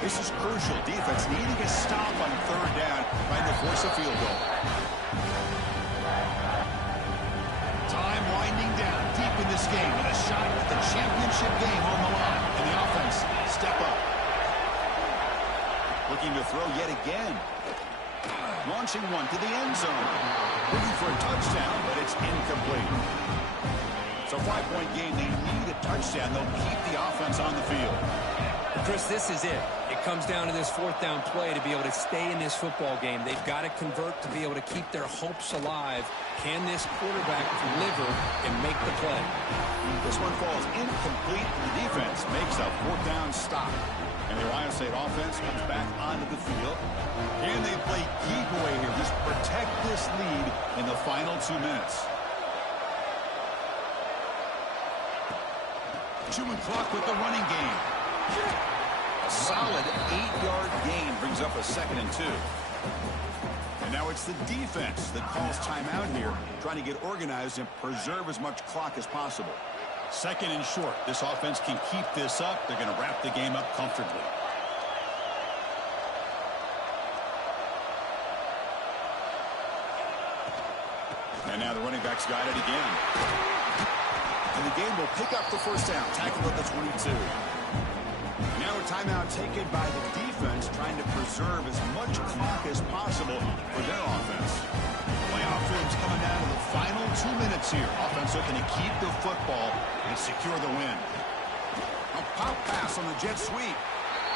This is crucial. Defense needing a stop on third down, trying to force a field goal. Time winding down deep in this game with a shot at the championship game on the line. And the offense step up. Looking to throw yet again. Launching one to the end zone. Looking for a touchdown, but it's incomplete. It's a 5-point game. They need a touchdown. They'll keep the offense on the field. Chris, this is it. It comes down to this fourth down play to be able to stay in this football game. They've got to convert to be able to keep their hopes alive. Can this quarterback deliver and make the play? This one falls incomplete. The defense makes a fourth down stop. And the Ohio State offense comes back onto the field. Can they play keep away here? Just protect this lead in the final 2 minutes. Chewing clock with the running game. A solid 8-yard gain brings up a 2nd and 2. And now it's the defense that calls timeout here, trying to get organized and preserve as much clock as possible. 2nd and short. This offense can keep this up. They're going to wrap the game up comfortably. And now the running back's got it again. And the game will pick up the first down. Tackled at the 22. Now a timeout taken by the defense, trying to preserve as much clock as possible for their offense. Playoff films coming down to the final 2 minutes here. Offense looking to keep the football and secure the win. A pop pass on the jet sweep.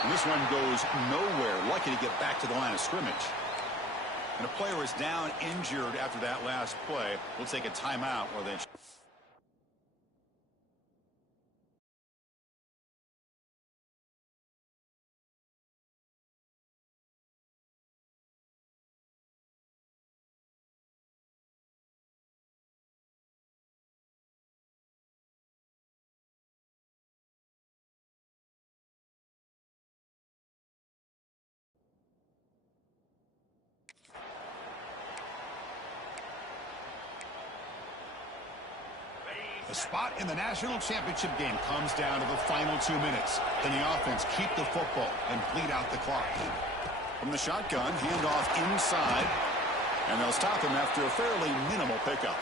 And this one goes nowhere. Lucky to get back to the line of scrimmage. And a player is down injured after that last play. We'll take a timeout while they... The spot in the national championship game comes down to the final 2 minutes. Can the offense keep the football and bleed out the clock? From the shotgun, handoff inside. And they'll stop him after a fairly minimal pickup.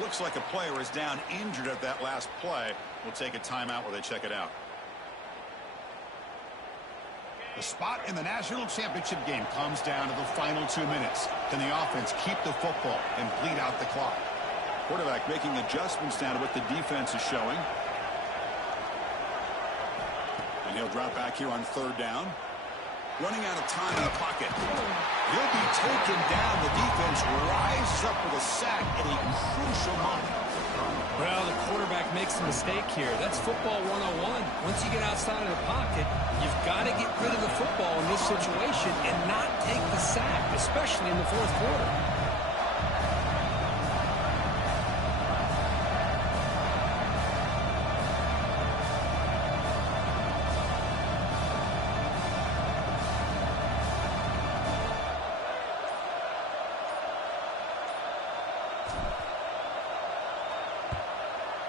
Looks like a player is down injured at that last play. We'll take a timeout while they check it out. The spot in the national championship game comes down to the final 2 minutes. Can the offense keep the football and bleed out the clock? Quarterback making adjustments down to what the defense is showing. And he'll drop back here on third down. Running out of time in the pocket. He'll be taken down. The defense rises up with a sack at a crucial moment. Well, the quarterback makes a mistake here. That's football 101. Once you get outside of the pocket, you've got to get rid of the football in this situation and not take the sack, especially in the fourth quarter.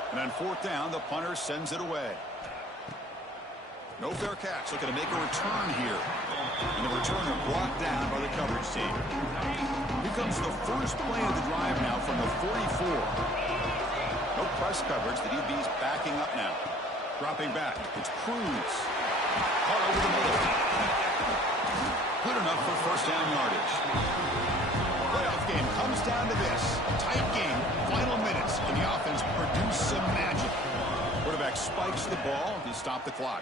And on fourth down, the punter sends it away. No fair catch. Looking to make a return here. And the returner brought down by the coverage team. Here comes the first play of the drive now from the 44. No press coverage. The DB's backing up now. Dropping back. It's Cruz. Caught over the middle. Good enough for first down yardage. Playoff game comes down to this. A tight game. Final minutes. Can the offense produce some magic? Quarterback spikes the ball to stop the clock.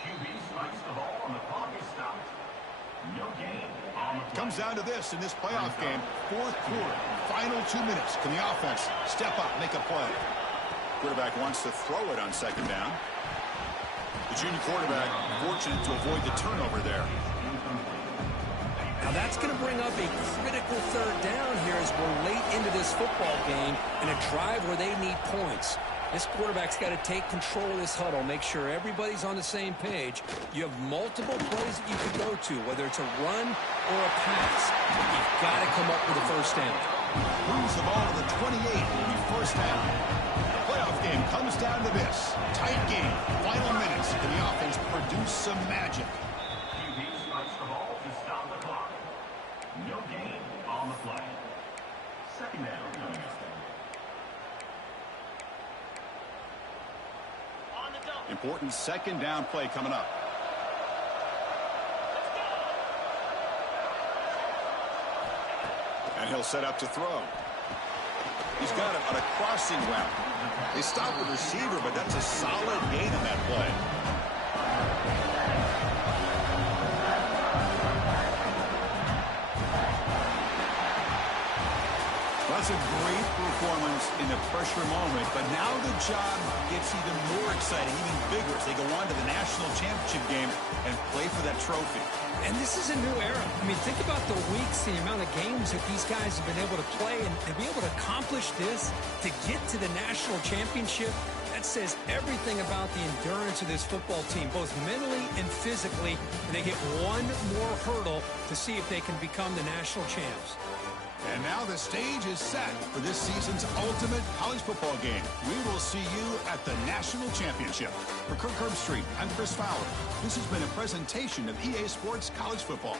QB spikes the ball and the clock is stopped. No gain. Comes down to this in this playoff game. Fourth quarter. Final 2 minutes. Can the offense step up, make a play? Quarterback wants to throw it on second down. The junior quarterback fortunate to avoid the turnover there. Now that's going to bring up a critical third down here as we're late into this football game in a drive where they need points. This quarterback's got to take control of this huddle, make sure everybody's on the same page. You have multiple plays that you could go to, whether it's a run or a pass. You've got to come up with a first down. Moves the ball to the 28, will be first down. The playoff game comes down to this. Tight game, final minutes, and the offense produce some magic. QB strikes the ball to stop the clock. No gain on the play. Second down coming up. Important second down play coming up. And he'll set up to throw. He's got it on a crossing route. They stop the receiver, but that's a solid gain on that play. That's a great performance in the pressure moment, but now the job gets even more exciting, even bigger as they go on to the national championship game and play for that trophy. And this is a new era. I mean, think about the weeks, the amount of games that these guys have been able to play, and to be able to accomplish this, to get to the national championship, that says everything about the endurance of this football team, both mentally and physically. And they get one more hurdle to see if they can become the national champs. And now the stage is set for this season's ultimate college football game. We will see you at the national championship. For Kirk Herbstreit, I'm Chris Fowler. This has been a presentation of EA Sports College Football.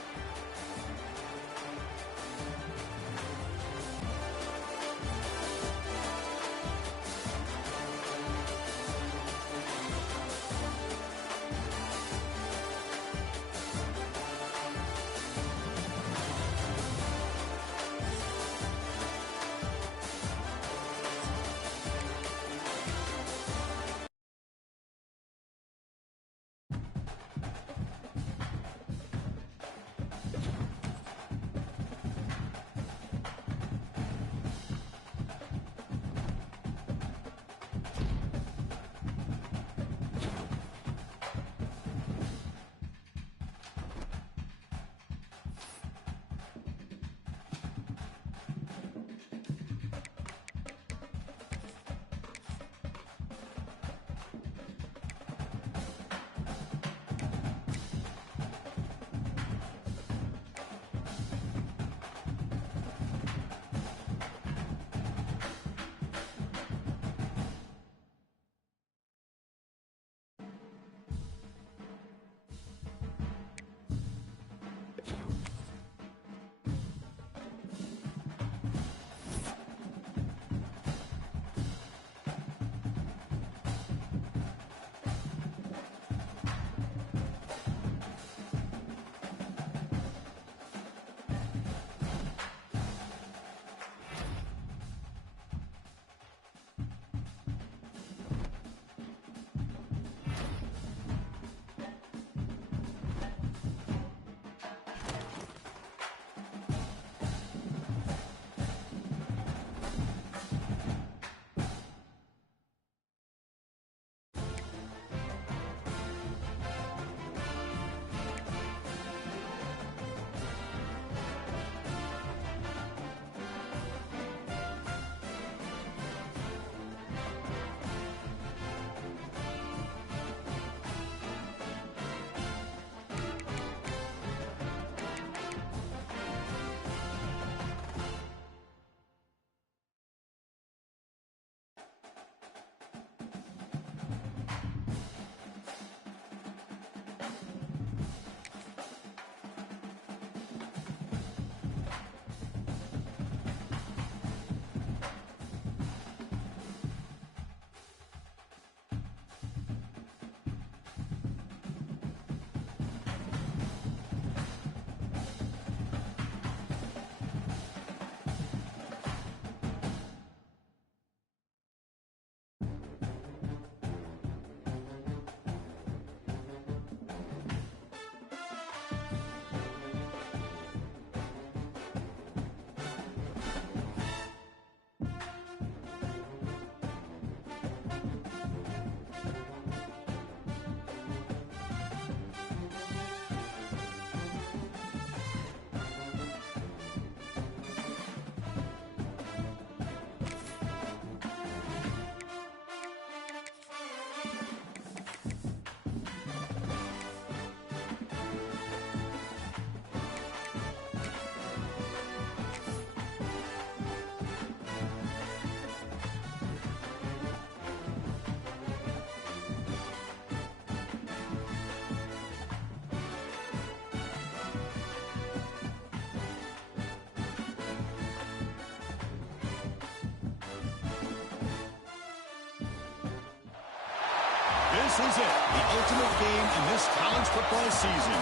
This is it, the ultimate game in this college football season.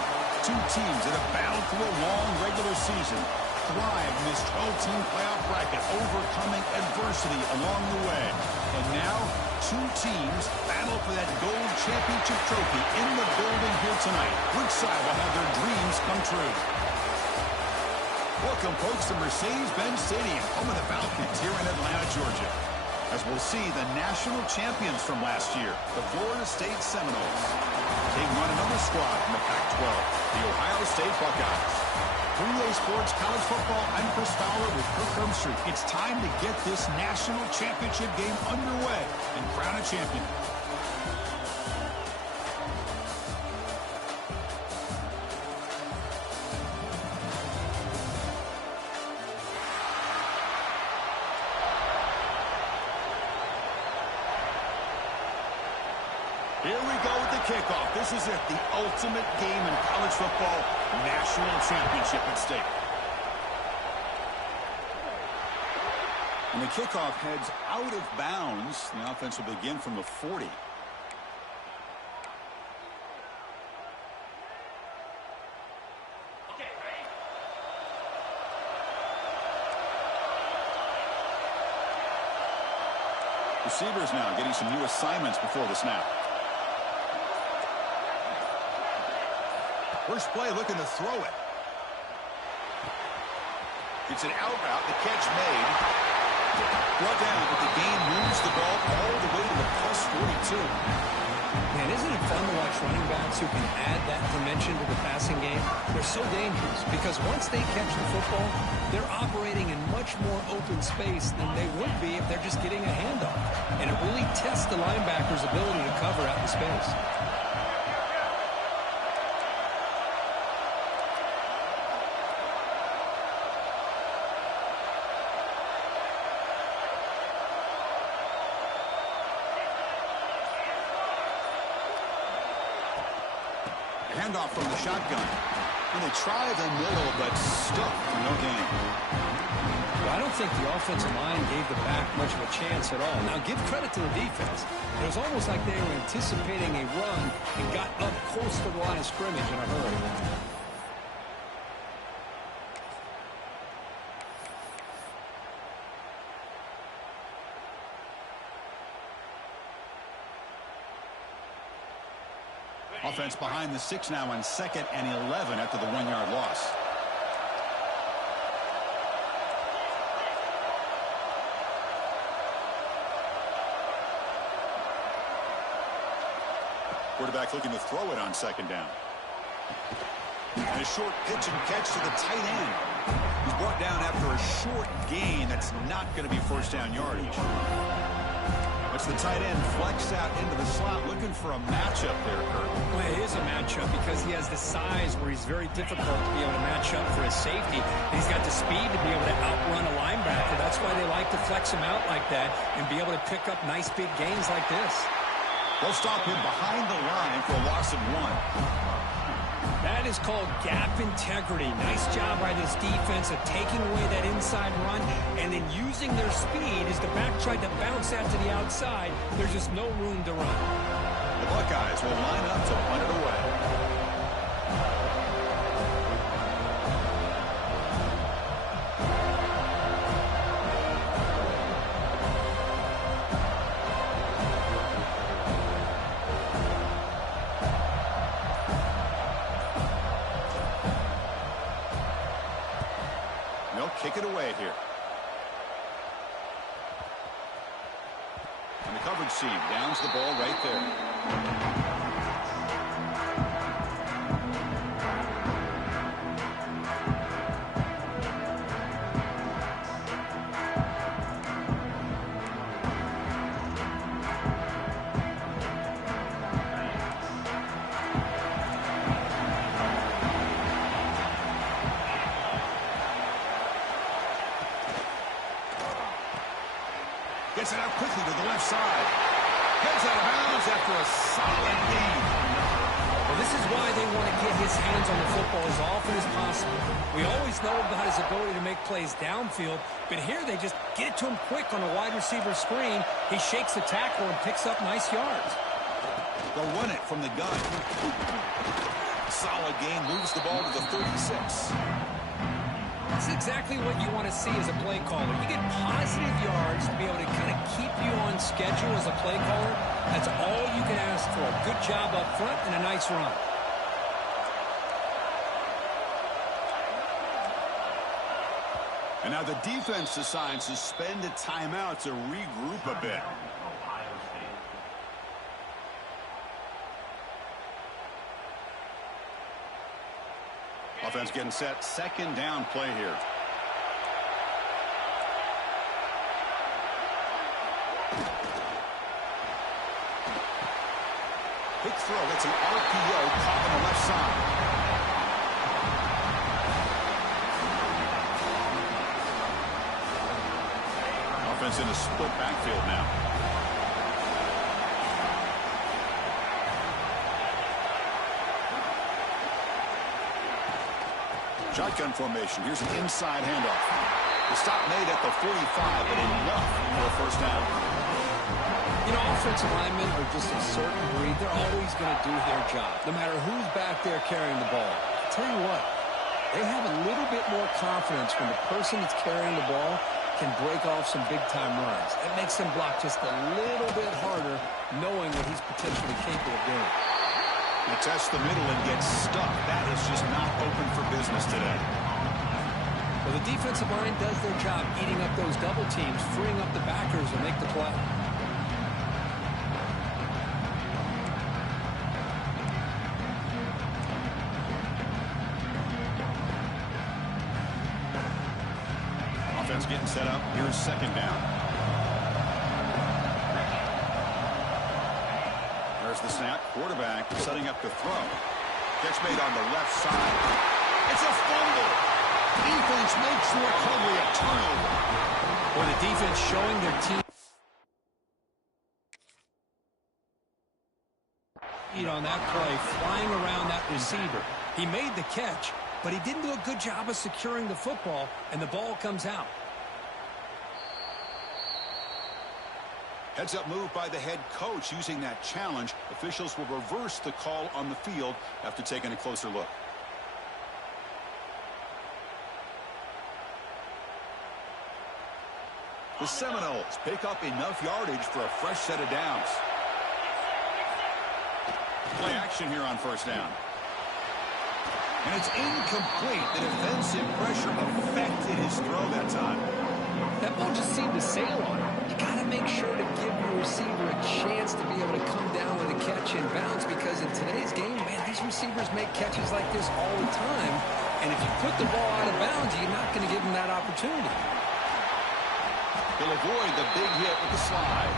Two teams that have battled through a long regular season, thrived in this 12-team playoff bracket, overcoming adversity along the way. And now, two teams battle for that gold championship trophy in the building here tonight. Which side will have their dreams come true? Welcome, folks, to Mercedes-Benz Stadium, home of the Falcons here in Atlanta, Georgia, as we'll see the national champions from last year, the Florida State Seminoles, taking on another squad from the Pac-12, the Ohio State Buckeyes. For EA Sports College Football, I'm Chris Fowler with Kirk Hermstreet. It's time to get this national championship game underway and crown a champion. Here we go with the kickoff. This is it, the ultimate game in college football, national championship at stake. And the kickoff heads out of bounds. The offense will begin from the 40. Receivers now getting some new assignments before the snap. First play, looking to throw it. It's an out route, the catch made. Brought down, but the gain moves the ball all the way to the +42. Man, isn't it fun to watch running backs who can add that dimension to the passing game? They're so dangerous because once they catch the football, they're operating in much more open space than they would be if they're just getting a handoff. And it really tests the linebacker's ability to cover out in space. Handoff from the shotgun. And they try the middle, but stuck for no gain. Well, I don't think the offensive line gave the back much of a chance at all. Now, give credit to the defense. It was almost like they were anticipating a run and got up close to the line of scrimmage in a hurry. Offense behind the 6 now on 2nd and 11 after the 1-yard loss. Quarterback looking to throw it on 2nd down. And a short pitch and catch to the tight end. He's brought down after a short gain. That's not going to be first down yardage. Watch the tight end flex out into the slot, looking for a matchup there, Kurt. Well, it is a matchup because he has the size where he's very difficult to be able to match up for his safety. And he's got the speed to be able to outrun a linebacker. That's why they like to flex him out like that and be able to pick up nice big gains like this. They'll stop him behind the line for a loss of 1. That is called gap integrity. Nice job by this defense of taking away that inside run and then using their speed as the back tried to bounce out to the outside. There's just no room to run. The Buckeyes will line up to punt it away. Kick it away here. And the coverage seam downs the ball right there. Gets it out quickly to the left side. Gets out of bounds after a solid gain. Well, this is why they want to get his hands on the football as often as possible. We always know about his ability to make plays downfield, but here they just get it to him quick on a wide receiver screen. He shakes the tackle and picks up nice yards. They'll run it from the gun. Solid gain, moves the ball to the 36. That's exactly what you want to see as a play caller. You get positive yards to be able to kind of keep you on schedule as a play caller. That's all you can ask for. Good job up front and a nice run. And now the defense decides to spend a timeout to regroup a bit. Offense getting set. Second down play here. Big throw. That's an RPO caught on the left side. Offense in a split backfield now. Shotgun formation. Here's an inside handoff. The stop made at the 45, but enough for a first down. You know, offensive linemen are just a certain breed. They're always going to do their job, no matter who's back there carrying the ball. I'll tell you what, they have a little bit more confidence when the person that's carrying the ball can break off some big-time runs. It makes them block just a little bit harder, knowing what he's potentially capable of doing. They test the middle and get stuck. That is just not open for business today. Well, the defensive line does their job eating up those double teams, freeing up the backers to make the play. Offense getting set up. Here's second down. There's the snap. Quarterback setting up to throw. Catch made on the left side. It's a fumble. Defense makes the recovery a turnover. Well, the defense showing their team on that play, flying around that receiver. He made the catch, but he didn't do a good job of securing the football, and the ball comes out. Heads-up move by the head coach using that challenge. Officials will reverse the call on the field after taking a closer look. The Seminoles pick up enough yardage for a fresh set of downs. Play action here on first down. And it's incomplete. The defensive pressure affected his throw that time. That ball just seemed to sail on him. You got to make sure to give your receiver a chance to be able to come down with a catch and bounce, because in today's game, man, these receivers make catches like this all the time. And if you put the ball out of bounds, you're not going to give them that opportunity. He'll avoid the big hit with the slide.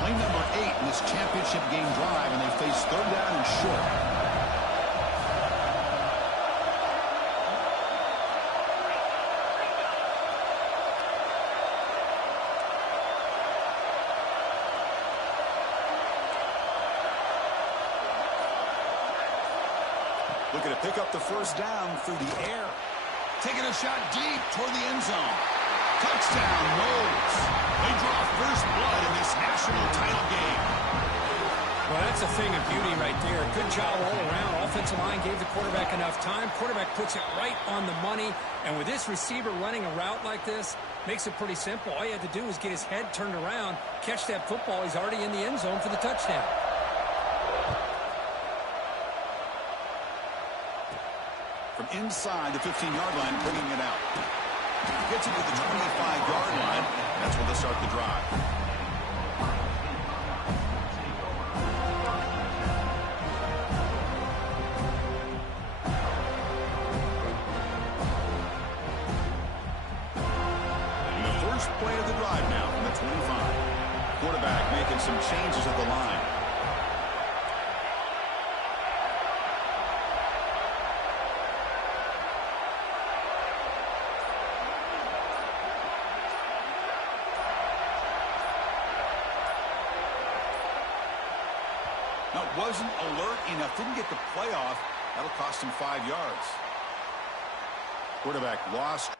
Play number 8 in this championship game drive, and they face third down and short. Looking to pick up the first down through the air. Taking a shot deep toward the end zone. Touchdown, Noles. They draw first blood in this national title game. Well, that's a thing of beauty right there. Good job all around. Offensive line gave the quarterback enough time. Quarterback puts it right on the money. And with this receiver running a route like this, makes it pretty simple. All you had to do was get his head turned around, catch that football. He's already in the end zone for the touchdown. From inside the 15-yard line, bringing it out. Gets it to the 25-yard line. That's where they start the drive. And the first play of the drive now from the 25. Quarterback making some changes at the line. Wasn't alert enough, didn't get the play off. That'll cost him 5 yards. Quarterback lost.